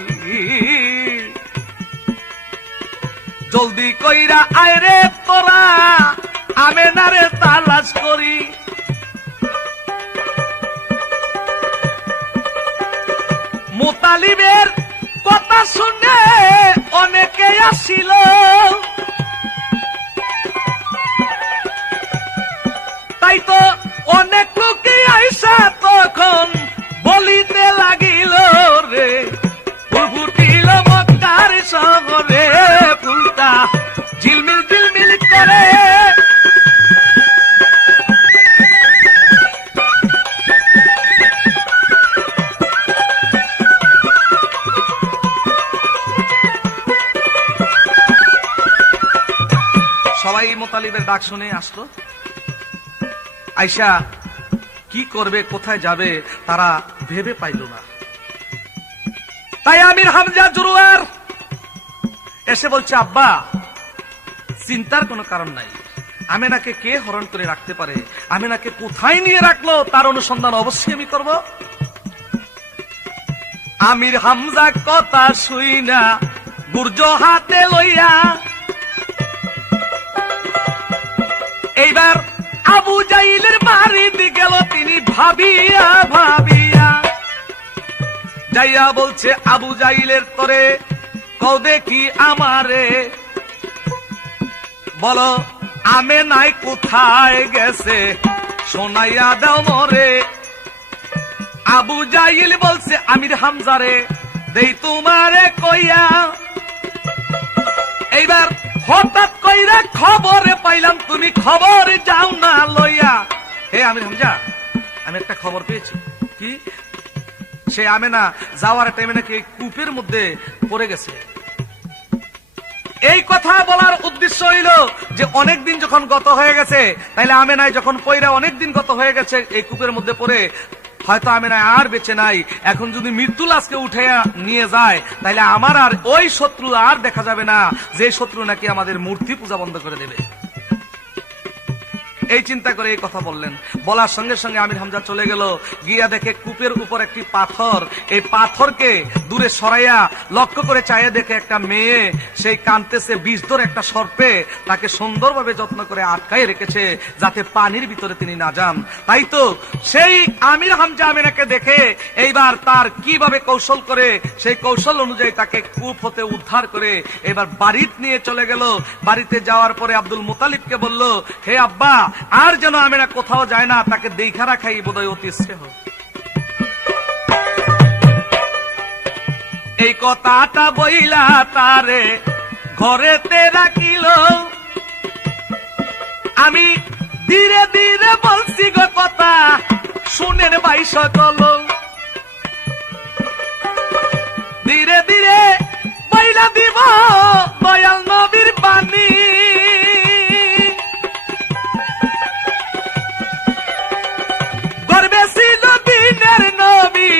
জলদি কইরা আয় রে তোরা, আমেনারে তালাশ করি। মুতালিবের কথা শুনে অনেকে আসিল, তাই তো অনেক লোকে আইসা তখন বলিতে লাগিল রে, ফুল ফুটিল মক্কার শহরে, ফুলটা ঝিলমিল ঝিলমিল করে। সবাই মুতালিবের ডাক শুনে আসলো। আয়শা কি করবে, কোথায় যাবে তারা ভেবে পাইল না। তাই আমির হামজা জুরুয়ার এসে বলছে, আব্বা চিন্তার কোনো কারণ নাই। আমেনাকে কে হরণ করে রাখতে পারে, আমেনাকে কোথায় নিয়ে রাখলো তার অনুসন্ধান অবশ্যই আমি করব। আমির হামজা কথা শুই না গুর্জ হাতে লইয়া এইবার আবু জাইলের বাড়িতে গেল। তিনি ভাবিয়া ভাবিয়া যাইয়া বলছে, আবু জাইলের তরে কও দেখি আমারে, বলো আমেনাই কোথায় গেছে শোনাইয়া দাও মরে। আবু জাহিল বলছে আমির হামজারে দেই তোমারে কইয়া। এইবার হঠাৎ কইরা খবরে পাইলাম তুমি খবর যাও না লইয়া। হে আমির হামজা, আমি একটা খবর পেয়েছি। কি? সে আমেনা যাওয়ার টাইমে নাকি এই কূপের মধ্যে পড়ে গেছে। এই কথা বলার উদ্দেশ্য হইল যে অনেকদিন যখন গত হয়ে গেছে, তাইলে আমেনায় যখন পয়রা অনেকদিন গত হয়ে গেছে এই কূপের মধ্যে পড়ে, হয়তো আমেনায় আর বেঁচে নাই। এখন যদি মৃত্যু লাশকে উঠে নিয়ে যায়, তাইলে আমার আর ওই শত্রু আর দেখা যাবে না, যে শত্রু নাকি আমাদের মূর্তি পূজা বন্ধ করে দেবে। এই চিন্তা করে এই কথা বললেন। বলার সঙ্গে সঙ্গে আমির হামজা চলে গেল, গিয়া দেখে কূপের উপর একটি পাথর। এই পাথরকে দূরে সরাইয়া লক্ষ্য করে চাইয়ে দেখে একটা মেয়ে সেই কানতেছে বিষধর একটা সর্পে তাকে সুন্দরভাবে যত্ন করে আটকায় রেখেছে, যাতে পানির ভিতরে তিনি না যান। তাই তো সেই আমির হামজা আমিনাকে দেখে এইবার তার কিভাবে কৌশল করে, সেই কৌশল অনুযায়ী তাকে কূপ হতে উদ্ধার করে এবার বাড়িতে নিয়ে চলে গেল। বাড়িতে যাওয়ার পরে আব্দুল মুতালিবকে বলল, হে আব্বা, আর যেন আমেনা কোথাও যায় না, তাকে দেখা রাখাই বোধহয় অতি শ্রেয়। এই কথাটা বইলা তারে ঘরেতে রাখিল। আমি ধীরে ধীরে বলছি গো কথা, শুনেন ভাই সকল। ধীরে ধীরে বইলা দিব দয়াল নবীর বাণী। গর্বে ছিল দিনের নবী,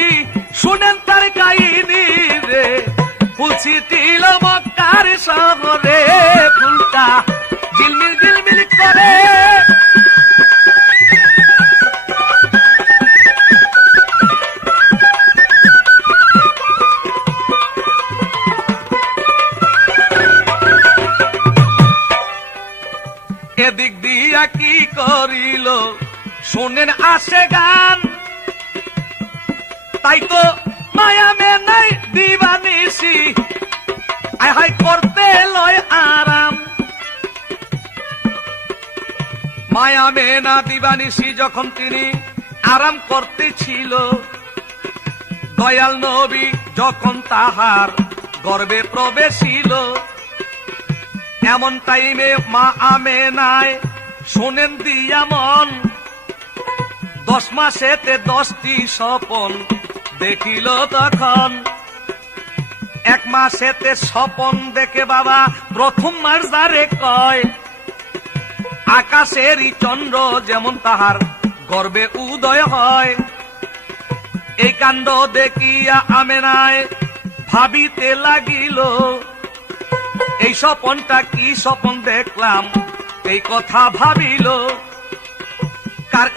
শুনেন তার কাহিনী রে। ফুলছিটিল মক্কার শহরে, ফুলটা ঝিলমিল ঝিলমিল করে। এদিক দিয়া কি করিল শোনেন আসে গান। তাই তো মায়া মেনাই দিবানিসি আয় হাই করতে লয় আরাম। মায়া মেনা দিবানিসি যখন তিনি আরাম করতেছিল, দয়াল নবী যখন তাহার গর্বে প্রবেশিল, এমন টাইমে মা আমেনায় শোনেন দিয়া মন। 10 মাসেতে 10টি স্বপন দেখিল তখন। 1 মাসেতে স্বপন দেখে বাবা প্রথম মাস যারে কয়, আকাশেরই চন্দ্র যেমন তাহার গর্বে উদয় হয়। এই কাণ্ড দেখিয়া আমেনায় ভাবিতে লাগিল, এই স্বপনটা কি স্বপন দেখলাম, এই কথা ভাবিল। কার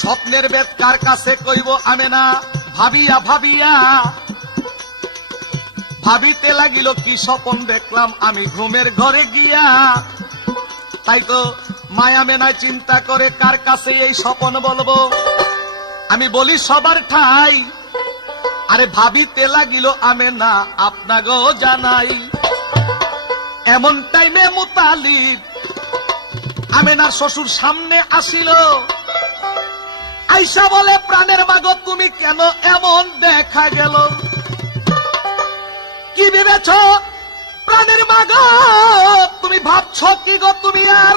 স্বপ্নের বেদ কার কাছে কইব আমেনা ভাবিয়া ভাবিয়া। ভাবিতে লাগিল কি স্বপন দেখলাম আমি ঘুমের ঘরে গিয়া। তাই তো মায়া মেনায় চিন্তা করে কার কাছে এই স্বপন বলবো। আমি বলি সবার ঠাই, আরে ভাবিতে লাগিল আমেনা আপনাগো জানাই। এমন টাইমে মুতালিব আমেনার শ্বশুর সামনে আসিল, আইসা বলে প্রাণের মাগো তুমি কেন এমন দেখা গেল? কি ভেবেছ প্রাণের মাগো, তুমি ভাবছ কি গো তুমি? আর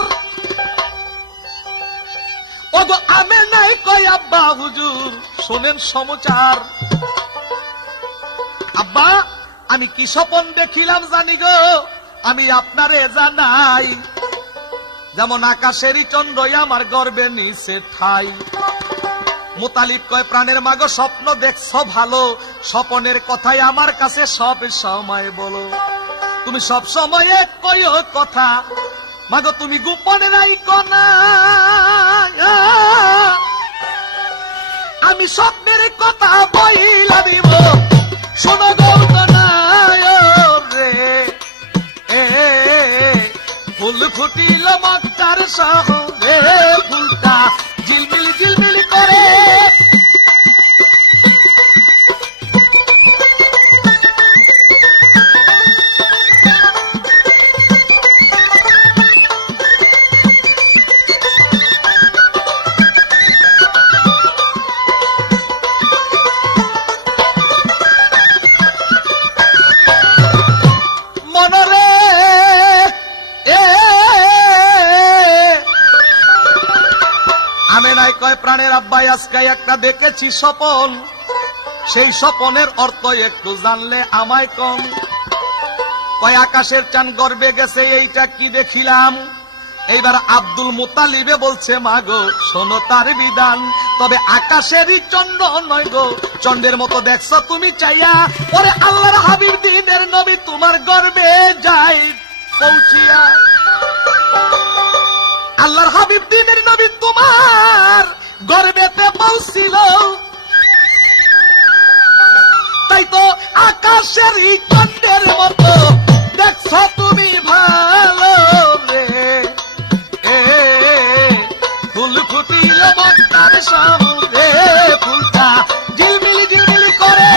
ও গো আমেনাই কয় আব্বা হুজুর শোনেন সমাচার। আব্বা আমি কি স্বপন দেখিলাম জানি গো, আমি আপনারে জানাই। যেমন আকাশেরই চন্দ্রই আমার গর্বে নিচে ঠাই। মুতালিব কয় প্রাণের মাগো স্বপ্ন দেখছো ভালো, স্বপনের কথাই আমার কাছে সব সময় বলো। তুমি সব সময় কইও কথা মাগো, তুমি গোপনে রাইকো না। আমি স্বপ্নের কথা বইলা দিব, শোনো গৌতনা রে। ফুল ফুটিল মক্কার শহরে, ফুলটা ঝিলমিল ঝিলমিল করে। প্রাণের আব্বাই আজকে একটা দেখেছি স্বপন, সেই স্বপনের অর্থ একটু জানলে আমায় কম। কয় আকাশের চান গর্বে গেছে, এইটা কি দেখিলাম। এইবার আব্দুল মুতালিবে বলছে মাগো শোনো তার বিধান, তবে আকাশেরই চন্ড নয় গো, চন্ডের মতো দেখছো তুমি চাইয়া। পরে আল্লাহর হাবিব দিনের নবী তোমার গর্বে যায় পৌঁছিয়া। আল্লাহর হাবিব দিনের নবী তোমার গর্বেতে পৌঁছিল, তাই তো আকাশের চন্ডের মতো দেখছ তুমি ভালো রে। ফুল ফুটিল মক্কার শহরে, ফুলটা ঝিলমিল ঝিলমিল করে।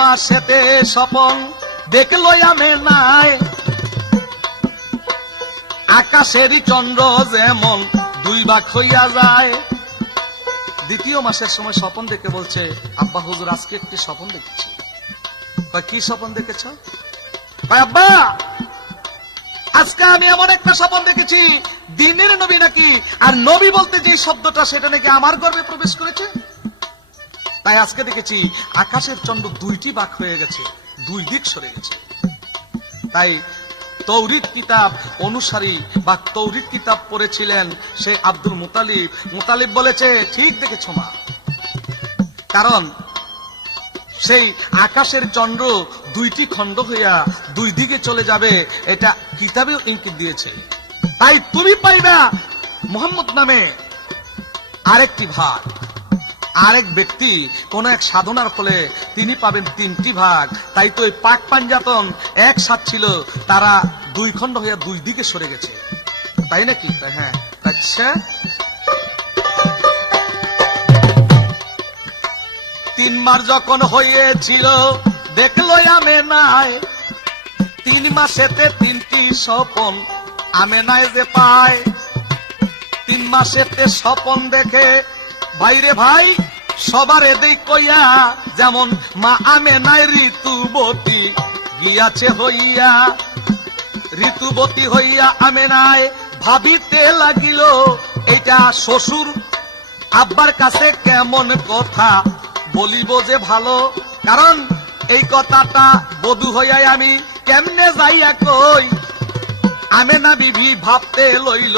মাসেতে স্বপন দেখলো আমি নাই, আকাশেরই চন্দ্র যেমন দুই ভাগ হইয়া যায়। দ্বিতীয় মাসের সময় স্বপন দেখে বলছে আব্বা হুজুর আজকে একটি স্বপন দেখেছি। কি স্বপন দেখেছ? আব্বা আজকে আমি এমন একটা স্বপন দেখেছি, দিনের নবী নাকি, আর নবী বলতে যে শব্দটা সেটা নাকি আমার গর্ভে প্রবেশ করেছে। তাই আজকে দেখেছি আকাশের চন্দ্র দুইটি ভাগ হয়ে গেছে, দুই দিক সরে গেছে। তাই তৌরিত কিতাব অনুসারী বা তৌরিত কিতাব পড়েছিলেন সে আব্দুল মুতালিব, মুতালিব বলেছে ঠিক দেখেছ মা, কারণ সেই আকাশের চন্দ্র দুইটি খণ্ড হইয়া দুই দিকে চলে যাবে, এটা কিতাবেও ইঙ্গিত দিয়েছে। তাই তুমি পাইবা মুহাম্মদ নামে আরেকটি ভাগ, আরেক ব্যক্তি কোন এক সাধনার ফলে তিনি পাবেন তিনটি ভাগ। তাই তো এই পাক পাঞ্জাতন একসাথ ছিল, তারা দুই খণ্ড হইয়া দুই দিকে সরে গেছে, তাই নাকি? হ্যাঁ। আচ্ছা, 3 মাস যখন হয়েছিল দেখলো আমেনায়, 3 মাসেতে 3টি স্বপন আমেনায় যে পায়। 3 মাসেতে স্বপন দেখে ভাইরে ভাই সবার এদিক কইয়া, যেমন মা আমেনায় ঋতুবতী গিয়াছে হইয়া। ঋতুবতী হইয়া আমেনায় ভাবিতে লাগিল, এটা শ্বশুর আব্বার কাছে কেমন কথা বলিব যে ভালো, কারণ এই কথাটা বধূ হইয়া আমি কেমনে যাইয়া কই। আমেনা বিবি ভাবতে লইল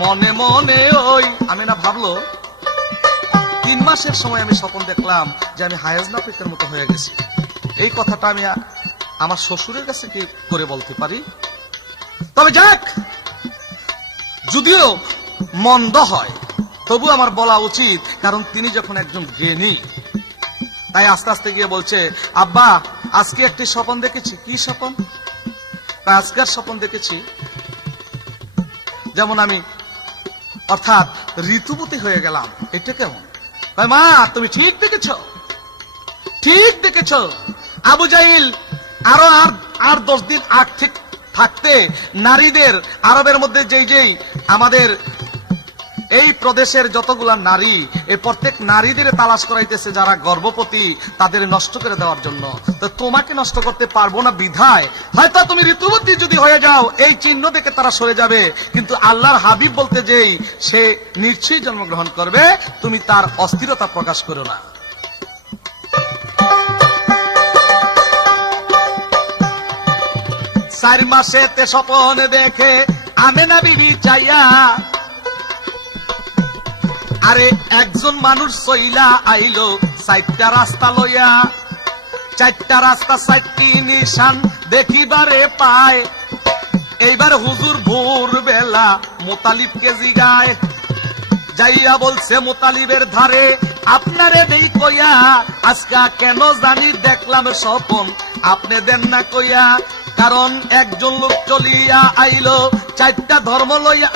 মনে মনে, ওই আমেনা ভাবলো 3 মাসের সময় আমি স্বপ্ন দেখলাম যে আমি হায়াজ নাফিকের মতো হয়ে গেছি। এই কথাটা আমি আমার শ্বশুরের কাছে কি করে বলতে পারি? তবে যাক, যদিও মন্দ হয় তবু আমার বলা উচিত, কারণ তিনি যখন একজন জ্ঞানী। তাই আস্তে আস্তে গিয়ে বলছে আব্বা আজকে একটি স্বপ্ন দেখেছি। কি স্বপ্ন? আজকের স্বপ্ন দেখেছি যেমন আমি অর্থাৎ ঋতুবতী হয়ে গেলাম। এটা কেমন? মা তুমি ঠিক দেখেছ, ঠিক দেখেছ। আবু জাহিল আর 10 দিন আগ থাকতে নারীদের আরবের মধ্যে যেই আমাদের এই প্রদেশের যতগুলা নারী এই প্রত্যেক নারীদের তালাশ করাইতেছে যারা গর্ভবতী তাদের নষ্ট করে দেওয়ার জন্য। তো তোমাকে নষ্ট করতে পারবো না বিধায় হয়তো তুমি ঋতুবতী যদি হয়ে যাও এই চিহ্ন দেখে তারা সরে যাবে, কিন্তু আল্লাহর হাবিব বলতে যেই সে নিশ্চয়ই জন্মগ্রহণ করবে, তুমি তার অস্থিরতা প্রকাশ করো না। 4 মাসেতে স্বপন দেখে আমেনা বিবি চাইয়া, আরে একজন মানুষ সইলা আইলো 4টা রাস্তা লইয়া, 4টা রাস্তা 4টি নিশান দেখিবারে পায়। এইবার হুজুর ভোর বেলা মোতালিবকে জিগায়, যাইয়া বলছে মোতালিবের ধারে আপনারে দেই কইয়া, আজকা কেন জানি দেখলাম স্বপন আপনি দেন না কইয়া। কারণ একজন লোক চলিয়া আইলো 4টা ধর্ম লইয়া,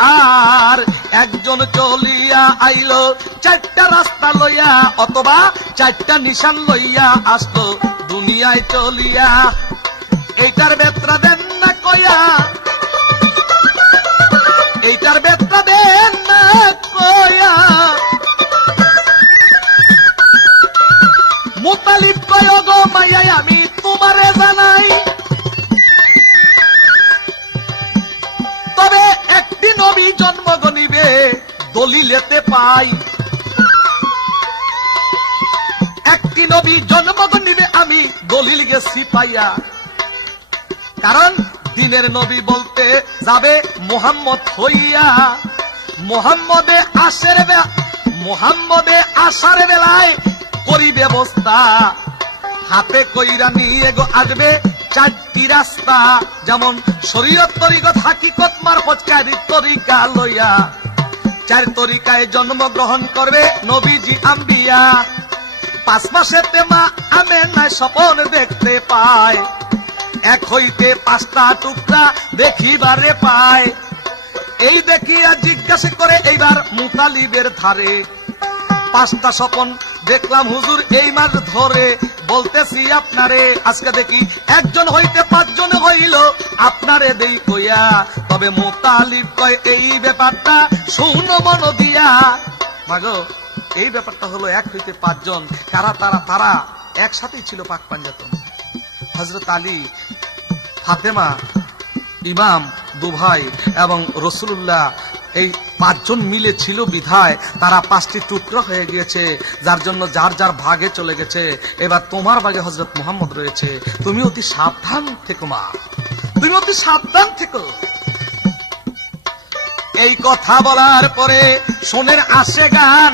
আর একজন চলিয়া আইলো 4টা রাস্তা লইয়া, অথবা 4টা নিশান লইয়া আসতো দুনিয়ায় চলিয়া। এইটার বেত্রা দেন না কইয়া, এইটার বেত্রা দেন না কইয়া মুতালিব কয় গো মাইয়া আমি তোমারে জানাই, তবে একটি নবী জন্ম গনিবে দলিলেতে পাই, একটি নবী জন্ম গনিবে আমি দলিল গেছি পাইয়া। কারণ দিনের নবী বলতে যাবে মোহাম্মদ হইয়া, মোহাম্মদে আসার বেলায় করি ব্যবস্থা, হাতে কইরা নিয়ে গো আসবে 4টি রাস্তা, যেমন শরীয়ত তরিকত হাকিকত মারফত তরিকা লইয়া 4 তরিকায় জন্মগ্রহণ করবে নবীজি আম্বিয়া। 5 মাসেতে মা আমেনা স্বপন দেখতে পায়, 1 হইতে 5টা টুকরা দেখিবারে পায়। এই দেখিয়া জিজ্ঞাসা করে এইবার মুতালিবের ধারে, 5টা স্বপন দেখলাম হুজুর এই মাস ধরে, বলতেছি আপনারে আজকে দেখি একজন হইতে 5 জন হইল আপনারে দেই কইয়া। তবে মুতালিব কয় এই ব্যাপারটা শুনো মন দিয়া, মাগো এই ব্যাপারটা হলো 1 হইতে 5 জন, কারা তারা একসাথেই ছিল পাক পাঞ্জাতন। হযরত আলী, ফাতেমা, ইমাম, 2 ভাই এবং রাসূলুল্লাহ এই 5 জন মিলে ছিল বিধায় তারা 5টি টুকরো হয়ে গিয়েছে, যার জন্য যার যার ভাগে চলে গেছে। এবার তোমার ভাগে হযরত মুহাম্মদ রয়েছে, তুমি অতি সাবধান থেকো মা, তুমি অতি সাবধান থেকো। এই কথা বলার পরে শোনেন আসে গান,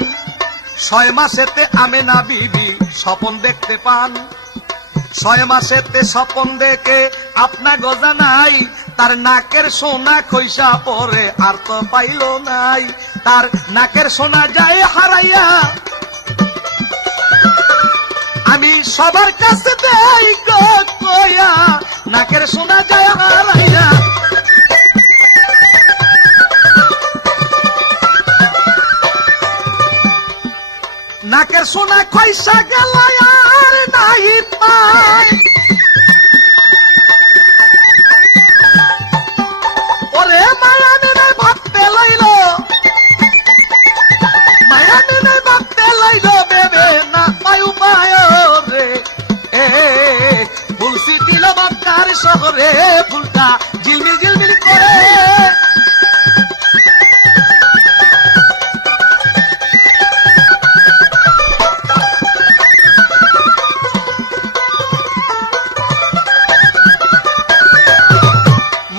6 মাসেতে আমেনা বিবি স্বপন দেখতে পান, 6 মাসেতে স্বপন দেখে আপনা গজা নাই, তার নাকের সোনা খইসা পরে আর তো পাইল নাই, তার নাকের সোনা যায় হারাইয়া, আমি সবার কাছে দেই গো কইয়া, নাকের সোনা যায় হারাইয়া। নাকের সোনা খইসা গেল আর নাই পাই, ওরে মায়া মেনে ভাবতে লাইল, মায়া মেনে ভাবতে লাইল, বেবে না পায়ু পায় রে, ফুলসি দিল বাক্কার শহরে, ফুলটা ঝিলমিল ঝিলমিল করে।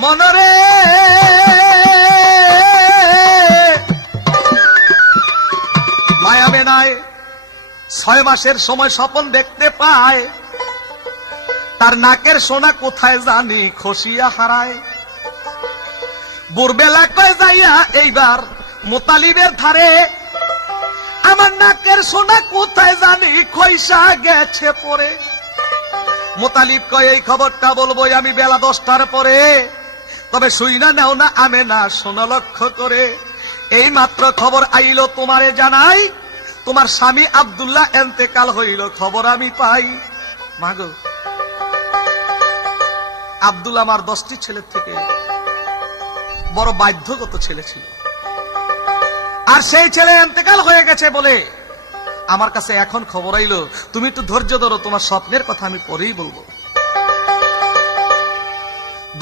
মনরে মায়া মেনায় 6 মাসের সময় স্বপন দেখতে পায়, তার নাকের সোনা কোথায় জানি খসিয়া হারায়। ভোরবেলা কয় যাইয়া এইবার মুতালিবের ধারে, আমার নাকের সোনা কোথায় জানি খইসা গেছে পরে। মুতালিব কয় এই খবরটা বলবো আমি বেলা 10টার পরে, তবে শুইনা নাও না আমেনা শোনা লক্ষ্য করে। এই মাত্র খবর আইলো তোমারে জানাই, তোমার স্বামী আব্দুল্লাহ এন্তেকাল হইল খবর আমি পাই। মাগো আব্দুল্লাহ আমার 10টি ছেলের থেকে বড় বাধ্যগত ছেলে ছিল। আর সেই ছেলে ইন্তেকাল হয়ে গেছে বলে আমার কাছে এখন খবর আইলো, তুমি একটু ধৈর্য ধরো, তোমার স্বপ্নের কথা আমি পরেই বলবো।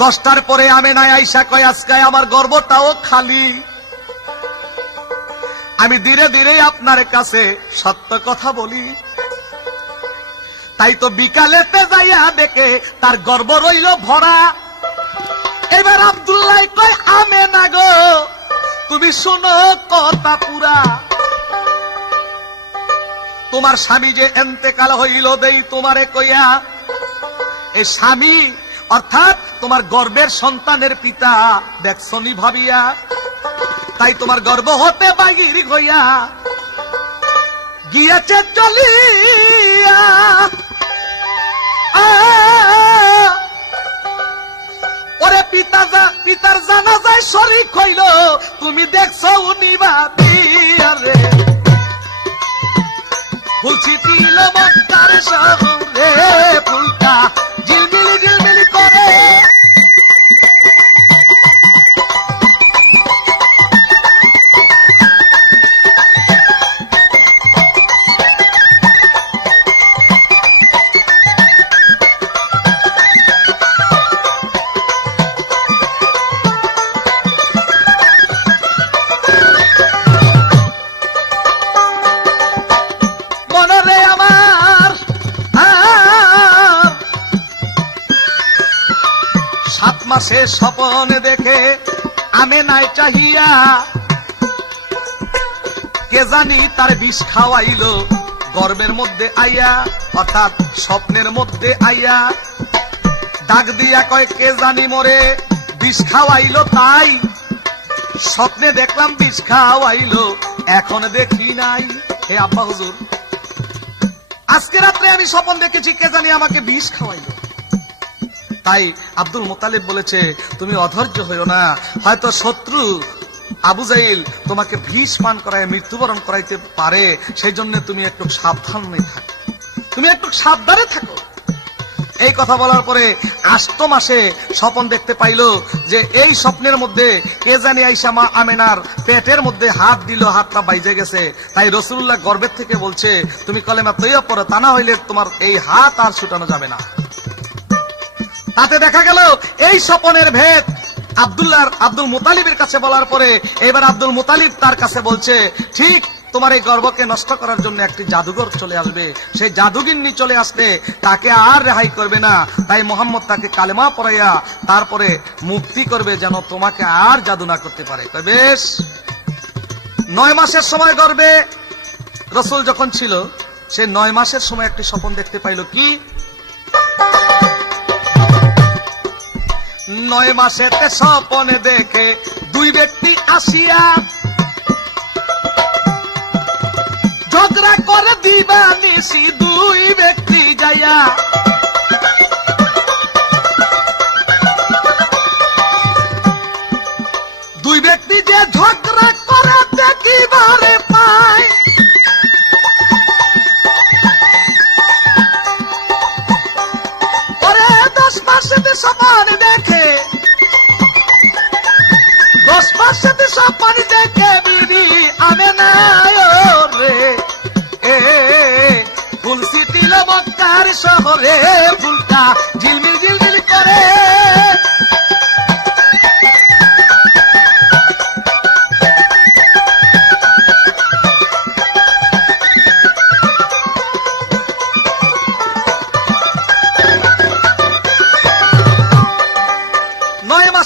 10টার পরে আমেনা আয়েশা কয়, আজকে আমার গর্ভটাও খালি, আমি ধীরে ধীরে আপনার কাছে সত্য কথা বলি। তাই তো বিকালেতে যাইয়া দেখে তার গর্ভ রইল ভরা। এবার আব্দুল্লাহ কয়, আমেনা গো, তুমি শোনো কথা পুরা, তোমার স্বামী যে ইন্তেকাল হইল দেই তোমারে কইয়া, এই স্বামী অর্থাৎ তোমার গর্ভের সন্তানের পিতা দেখছনি ভাবিয়া, তাই তোমার গর্ভ হতে বাহির হইয়া গিয়েছে চলিয়া। ওরে পিতার জানাজায় শরীক হইল, তুমি দেখছো উনিবা রে ফুলছি দিল মক্কার শহরে, ফুলটা ঝিলমিলি ঝিলমিলি করে। মনরে আমার 7 মাসে স্বপন দেখে আমেনায় চাহিয়া, কে জানি তার বিষ খাওয়াইলো গর্ভের মধ্যে আইয়া, অর্থাৎ স্বপ্নের মধ্যে আইয়া ডাক দিয়া কয়, কে জানি মোরে বিষ খাওয়াইলো, তাই স্বপ্নে দেখলাম বিষ খাওয়াইলো, এখন দেখি নাই। হে আব্বা হুজুর, আজকে রাত্রে আমি স্বপ্ন দেখেছি কে জানি আমাকে বিষ খাওয়াইলো। তাই আব্দুল মুত্তালিব বলেছে, তুমি অধৈর্য হইও না, হয়তো শত্রু আবু জাইল তোমাকে বিষ পান করায় মৃত্যুবরণ করাইতে পারে, সেই জন্য তুমি একটু সাবধানে থাকো, তুমি একটু সাবধানে থাকো। এই কথা বলার পরে 8 মাসে স্বপ্ন দেখতে পাইলো যে এই স্বপ্নের মধ্যে কে জানি আয়েশা মা আমেনার পেটের মধ্যে হাত দিল, হাতটা বাইজে গেছে। তাই রাসূলুল্লাহ গর্ভের থেকে বলছে, তুমি কলেমা তৈয়ব পড়ো, তা না হইলে তোমার এই হাত আর ছুটানো যাবে না। তাতে দেখা গেল এই স্বপনের ভেদ আব্দুল মুত্তালিবের কাছে বলার পরে এবার আব্দুল মুত্তালিব তার কাছে বলছে, ঠিক তোমার এই গর্ভকে নষ্ট করার জন্য একটি জাদুঘর চলে আসবে, সেই জাদুগিন্নি চলে আসলে তাকে আর রেহাই করবে না, তাই মোহাম্মদ তাকে কালেমা পড়াইয়া তারপরে মুক্তি করবে, যেন তোমাকে আর জাদু না করতে পারে। বেশ 9 মাসের সময় গর্ভে রাসূল যখন ছিল, সে 9 মাসের সময় একটি স্বপ্ন দেখতে পাইল। কি? 9 মাসেতে স্বপ্ন দেখে 2 ব্যক্তি আসিয়া ঝগড়া করে দিবা নিশি, 2 ব্যক্তি যাইয়া দুই ব্যক্তি যে ঝগড়া করে দেখিবারে পায়, ওরে 10 মাসেতে সমান দেখে, 10 মাসেতে সমান দেখে বিবি আমেনা রে ফুলসি দিল মক্কার শহরে, ফুলটা ঝিলমিল ঝিলমিল করে।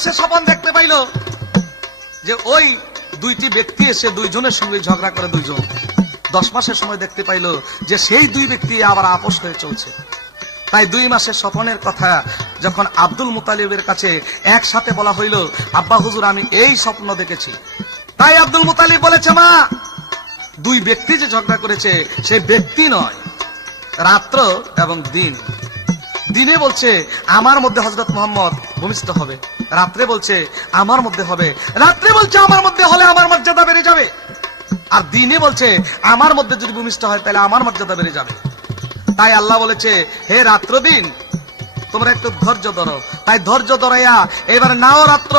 সে স্বপন দেখতে পাইল যে ওই 2টি ব্যক্তি এসে 2 জনের সঙ্গে ঝগড়া করে 2 জন। 10 মাসের সময় দেখতে পাইল যে সেই 2 ব্যক্তি আবার আপোষ হয়ে চলছে। তাই 2 মাসের স্বপনের কথা যখন আব্দুল মুত্তালিবের কাছে একসাথে বলা হইল, আব্বা হুজুর আমি এই স্বপ্ন দেখেছি। তাই আব্দুল মুত্তালিব বলেছে, মা 2 ব্যক্তি যে ঝগড়া করেছে সেই ব্যক্তি নয়, রাত্র এবং দিন। দিনে বলছে আমার মধ্যে হযরত মুহাম্মদ ভূমিষ্ঠ হবে, রাত্রে বলছে আমার মধ্যে হবে, রাত্রে বলছে আমার মধ্যে হলে আমার মর্যাদা বেড়ে যাবে, আর দিনে বলছে আমার মধ্যে যদি ভূমিষ্ঠ হয় তাহলে আমার মর্যাদা বেড়ে যাবে। তাই আল্লাহ বলেছে, হে রাত্র দিন তোমরা একটু ধৈর্য ধরো। তাই ধৈর্য ধরাইয়া এবার নাও রাত্র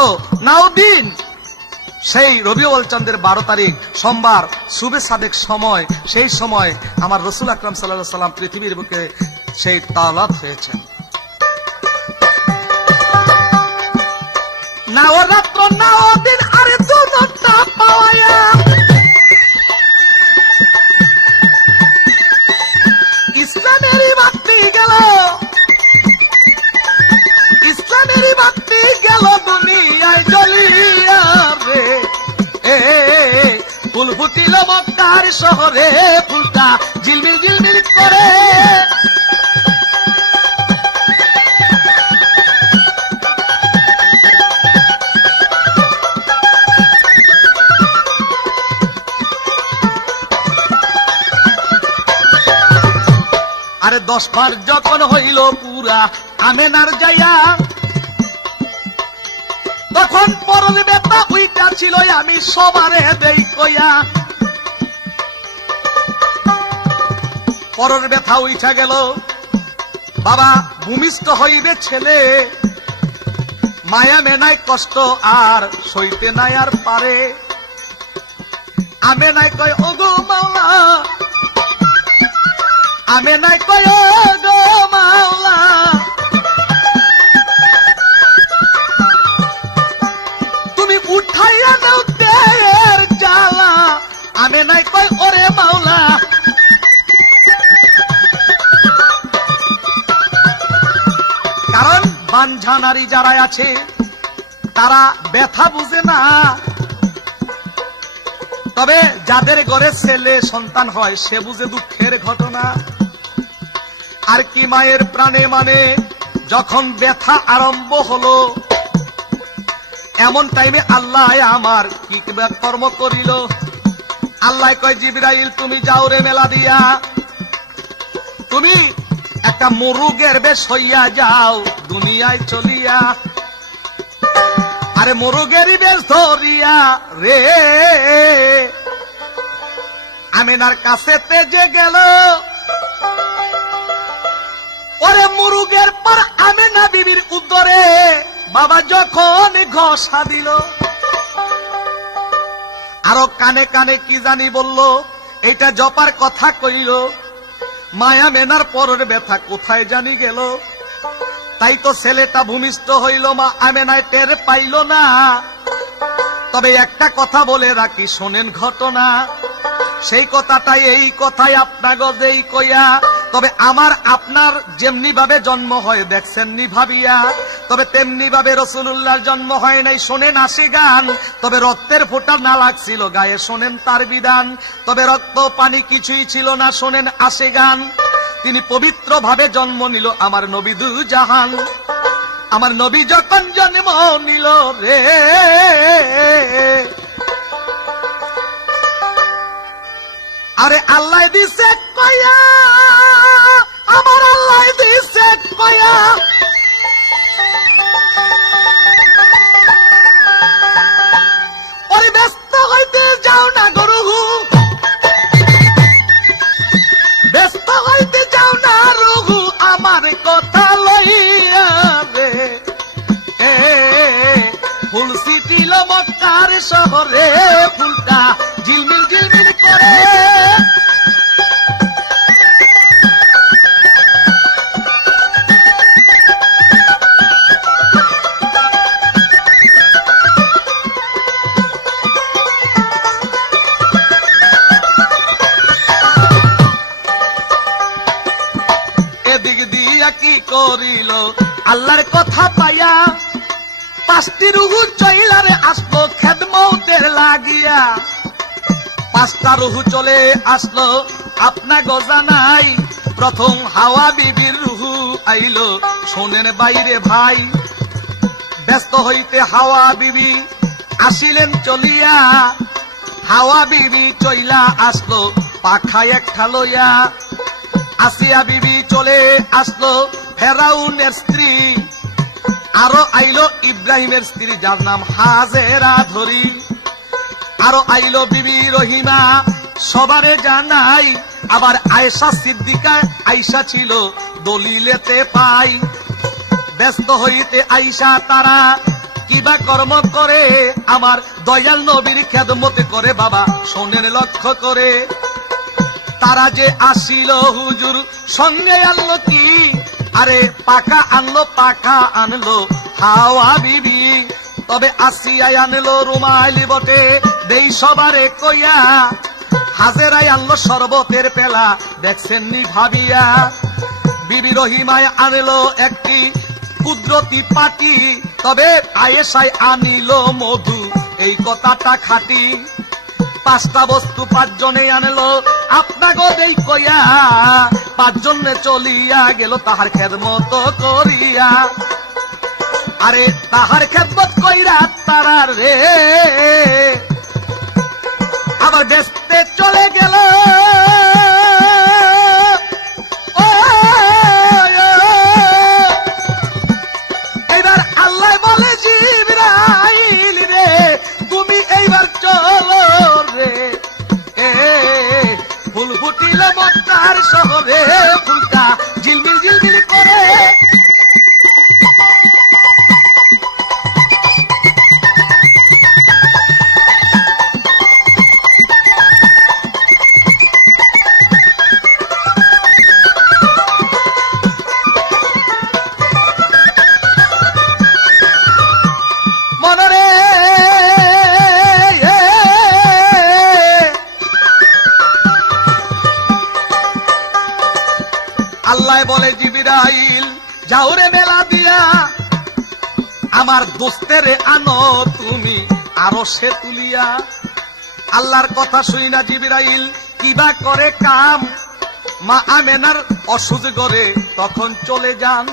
নাও দিন সেই রবিউল চন্দ্রের 12 তারিখ সোমবার শুভে সাদেক সময়, সেই সময় আমার রসুল আকরাম সাল্লাল্লাহু আলাইহি সাল্লাম পৃথিবীর বুকে সেই তাওলাত হয়েছেন। না ও রাত্র না ও দিন আরে দুটা পাওয়া ইসলামেরই বাতি গেল, ইসলামেরই বাতি গেল দুনিয়ায় জ্বলিয়া রে। ফুল ফুটিল মক্কার শহরে, ফুলটা ঝিলমিল ঝিলমিল করে। আরে 10 বার যখন হইল পুরা আমেনার যাইয়া, তখন পরল বেতা উইটা ছিল আমি সবারে দেই কইয়া। পরের ব্যথা উঠা গেল, বাবা ভূমিষ্ঠ হইবে ছেলে, মায়া মেনায় কষ্ট আর সইতে নাই আর পারে। আমে নাই কয় ওগো মাওলা, আমে নাই কয় ওগো মাওলা, তুমি উঠাইয়া নাও দেহের জ্বালা। আমে নাই কয় ওরে মাওলা, কারণ বাঞ্ঝা নারী যারা আছে তারা ব্যথা বুঝে না। তবে যাদের ঘরে ছেলে সন্তান হয় সে বুঝে দুঃখের ঘটনা। আর কি মায়ের প্রাণে মানে যখন ব্যথা আরম্ভ হলো, এমন টাইমে আল্লাহ আমার কি কর্ম করিল। আল্লাহ কয় জিবরাইল তুমি যাও রে মেলা দিয়া, তুমি একটা মুরুগের বেশ হইয়া যাও দুনিয়ায় চলিয়া। আরে মুরুগেরই বেশ ধরিয়া রে আমিনার কাছে তেজে গেল। ওরে মুরুগের পর আমিনা বিবির উদরে বাবা যখন ঘষা দিল, আরো কানে কানে কি জানি বলল, এইটা জপার কথা কইল। মায়া মেনার পরের ব্যথা কোথায় জানি গেল। তাই তো ছেলেটা ভূমিষ্ঠ হইল, মা আমেনায় টের পাইল না। তবে একটা কথা বলে রাখি, শোনেন ঘটনা। সেই কথাটাই এই কথাই আপনাকে যেই কইয়া, তবে আমার আপনার যেমনি ভাবে জন্ম হয় দেখছেন নি ভাবিয়া, তবে তেমনি ভাবে রাসূলুল্লাহর জন্ম হয় নাই। শোনেন আসি গান, তবে রক্তের ফোঁটা না লাগছিল গায়ে, শোনেন তার বিধান। তবে রক্ত পানি কিছুই ছিল না, শোনেন আসে গান। তিনি পবিত্র ভাবে জন্ম নিল আমার নবী দু জাহান। আমার নবী যখন জন্ম নিল রে, আরে আল্লাহ দিছে কয়া, আমার আল্লাহ দিছে কয়া, ওরে ব্যস্ত হইতে যাও না গরু, ব্যস্ত হইতে যাও না রঘু, আমার কথা লইয়া রে। ফুল সিটিল মক্কার শহরে, ফুলটা ঝিলমিল ঝিলমিল করে। এদিক দিয়া কি করিল আল্লাহর কথা পাইয়া, 5টি রুহু চইলারে আসলো খেদমতের লাগিয়া। 5টা রুহু চলে আসলো আপনা গজা নাই, প্রথম হাওয়া বিবির রুহু আইলো শোনেন বাইরে ভাই। ব্যস্ত হইতে হাওয়া বিবি আসিলেন চলিয়া, হাওয়া বিবি চইলা আসলো পাখায় একটা লইয়া। আসিয়া বিবি চলে আসলো ফেরাউনের স্ত্রী, আরো আইলো ইব্রাহিমের স্ত্রী যার নাম হাজেরা ধরি, আরো আইলো বিবি রহিমা সবারে জানাই। আবার আয়েশা সিদ্দিকা আয়েশা ছিল দলিলেতে পাই। ব্যস্ত হইতে আয়েশা তারা কিবা কর্ম করে আমার দয়াল নবীর খেদমতে করে বাবা শোনেন লক্ষ্য করে। তারা যে আসিল হুজুর সঙ্গে আনলো কি, আরে পাকা আনলো হাওয়া বিবি, তবে আসিয়াই আনলো রুমাইলি বটে দেই সবারে কইয়া, হাজেরাই আনলো শরবতের পেলা দেখছেন নি ভাবিয়া, বিবি রহিমায় আনলো একটি কুদরতি পাটি, তবে আয়েশায় আনিল মধু এই কথাটা খাটি, পাঁচটা বস্তু পাঁচজনে আনলো আপনাগো দেই কইয়া, পাঁচজনে চলিয়া গেল তাহার খেদমত করিয়া, আরে তাহার খেদমত কইরা তারা রে আবার বেসতে চলে গেল। এইবার আল্লাহ বলে জিবরাইল রে তুমি এইবার চলো রে, ফুল ফুটিল মক্কার শহরে, ফুলটা ঝিলমিল ঝিলমিল করে। মনরে আল্লাহ বলে জিবরাইল যাও রে মেলা দিয়া আমার দোস্তেরে আনো তুমি আরো সে তুলিয়া। আল্লাহর কথা শুই না জিবরাইল কিবা করে কাম, মা আমেনার অসুজ করে তখন চলে যান।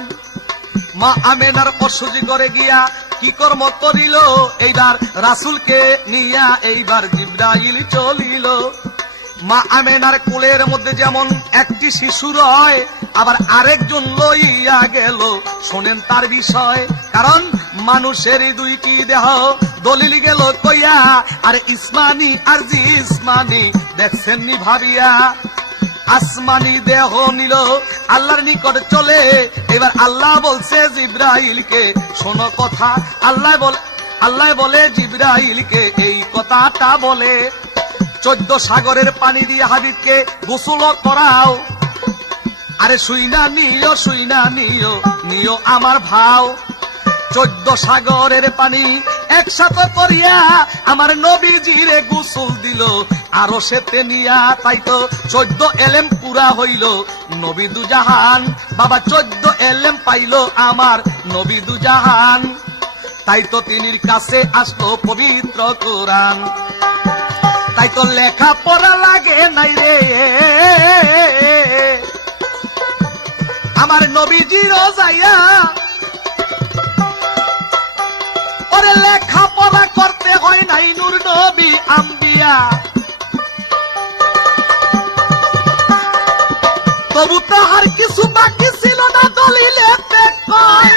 মা আমেনার অসুজ করে গিয়া কি কর্ম করিল, এইবার রাসূলকে নিয়া এইবার জিবরাইল চলিল। মা আমেনার কোলের মধ্যে যেমন একটি শিশু রয়, আবার আরেকজন লইয়া গেল শোনেন তার বিষয়, কারণ মানুষের দুইটি দেহ দলিল গেল কইয়া, আর ইসমানি আর জিসমানি দেখছেন নি ভাবিয়া, আসমানি দেহ নিল আল্লাহর নিকট চলে। এবার আল্লাহ বলছে জিবরাইলকে শোনো কথা, আল্লাহ বলে জিবরাইলকে এই কথাটা বলে 14 সাগরের পানি দিয়ে হাবিবকে গোসল করাও, আরে শুইনা নিও আমার ভাও, 14 সাগরের পানি একসাথে করিয়া আমার নবীজিরে গোসল দিল আরো সেতে নিয়া, তাই তো 14 এলেম পুরা হইল নবী দুজাহান, বাবা 14 এলেম পাইল আমার নবী দুজাহান, তাই তো তিনির কাছে আসলো পবিত্র কোরআন, তাই তো লেখা পড়া লাগে নাই রে আমার নবীজির যাইয়া, ওরে লেখা পড়া করতে হয় নাই নূর নবী আম্বিয়া, তবু তাহার কিছু বাকি ছিল না দলিলে কয়,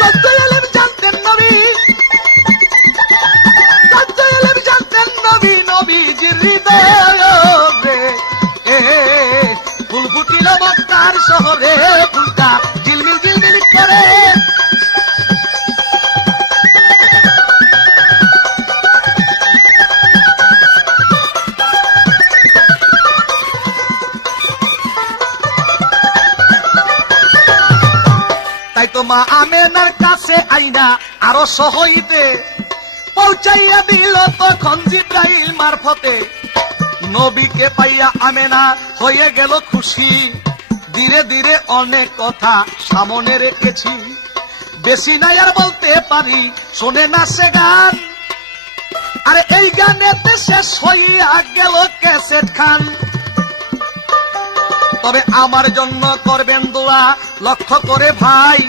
14 এলেম জানতেন নবী, 14 এলেম জানতেন নবী, নবীজির হৃদয়ে ফুল ফুটিল মক্কার শহরে, ফুলটা ঝিলমিল ঝিলমিল করে। তাই তো মা আমেনার কাছে আইনা আরো সহইতে পৌঁছাইয়া দিল তখন জিবরাইল মারফতে, নবীকে পাইয়া আমেনা হয়ে গেল খুশি, ধীরে ধীরে অনেক কথা সামনে রেখেছি, বেশি নাই আর বলতে পারি শোনে না সে গান, আরে এই গানেতে শেষ হইয়া গেল ক্যাসেট খান, তবে আমার জন্য করবেন দোয়া লক্ষ্য করে ভাই,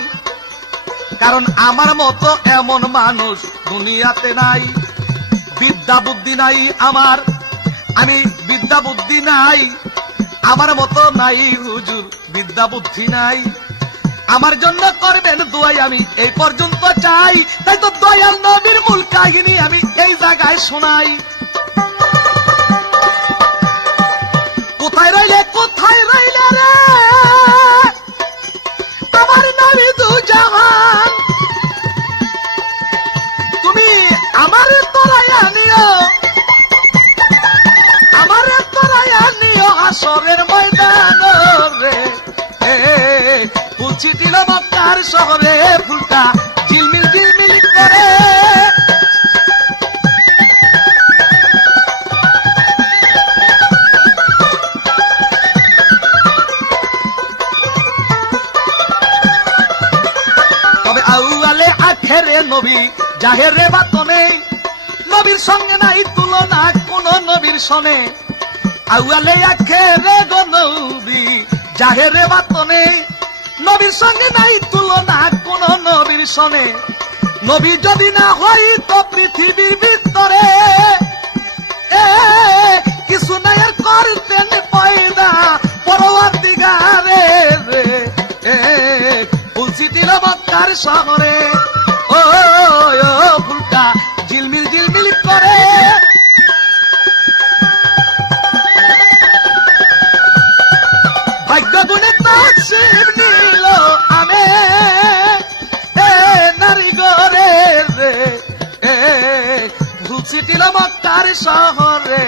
কারণ আমার মতো এমন মানুষ দুনিয়াতে নাই, বিদ্যা বুদ্ধি নাই আমার, আমি বিদ্যা বুদ্ধি নাই, আমার মতো নাই হুজুর বিদ্যা বুদ্ধি নাই, আমার জন্য করবেন দোয়াই আমি এই পর্যন্ত চাই, তাই তো দয়াল নবীর মূল কাহিনী আমি এই জায়গায় শোনাই। কোথায় রইলে রে আমার নবী ফুলছিটিল মক্কার শহরে ফুলটা ঝিলমিল ঝিলমিল করে। তবে আউয়ালে আখেরে নবী জাহেরে বাতনে নবীর সঙ্গে নাই তুলনা কোন নবীর সনে। আউয়ালে আখেরে গো নবী জাহেরে বাতনে নবীর সঙ্গে নাই তুলনা কোন নবীর সনে। নবী যদি না হয় তো পৃথিবীর ভিতরে কিছু নাই আর করতেন পয়দা পরওয়ারদিগারে রে। ফুলছিটিল মক্কার শহরে ও ফুলটা ঝিলমিল ঝিলমিল করে। ভাগ্য গুণে তাসিব নিল আমে নারী গরে রে। ফুলছিটিল মক্কার শহরে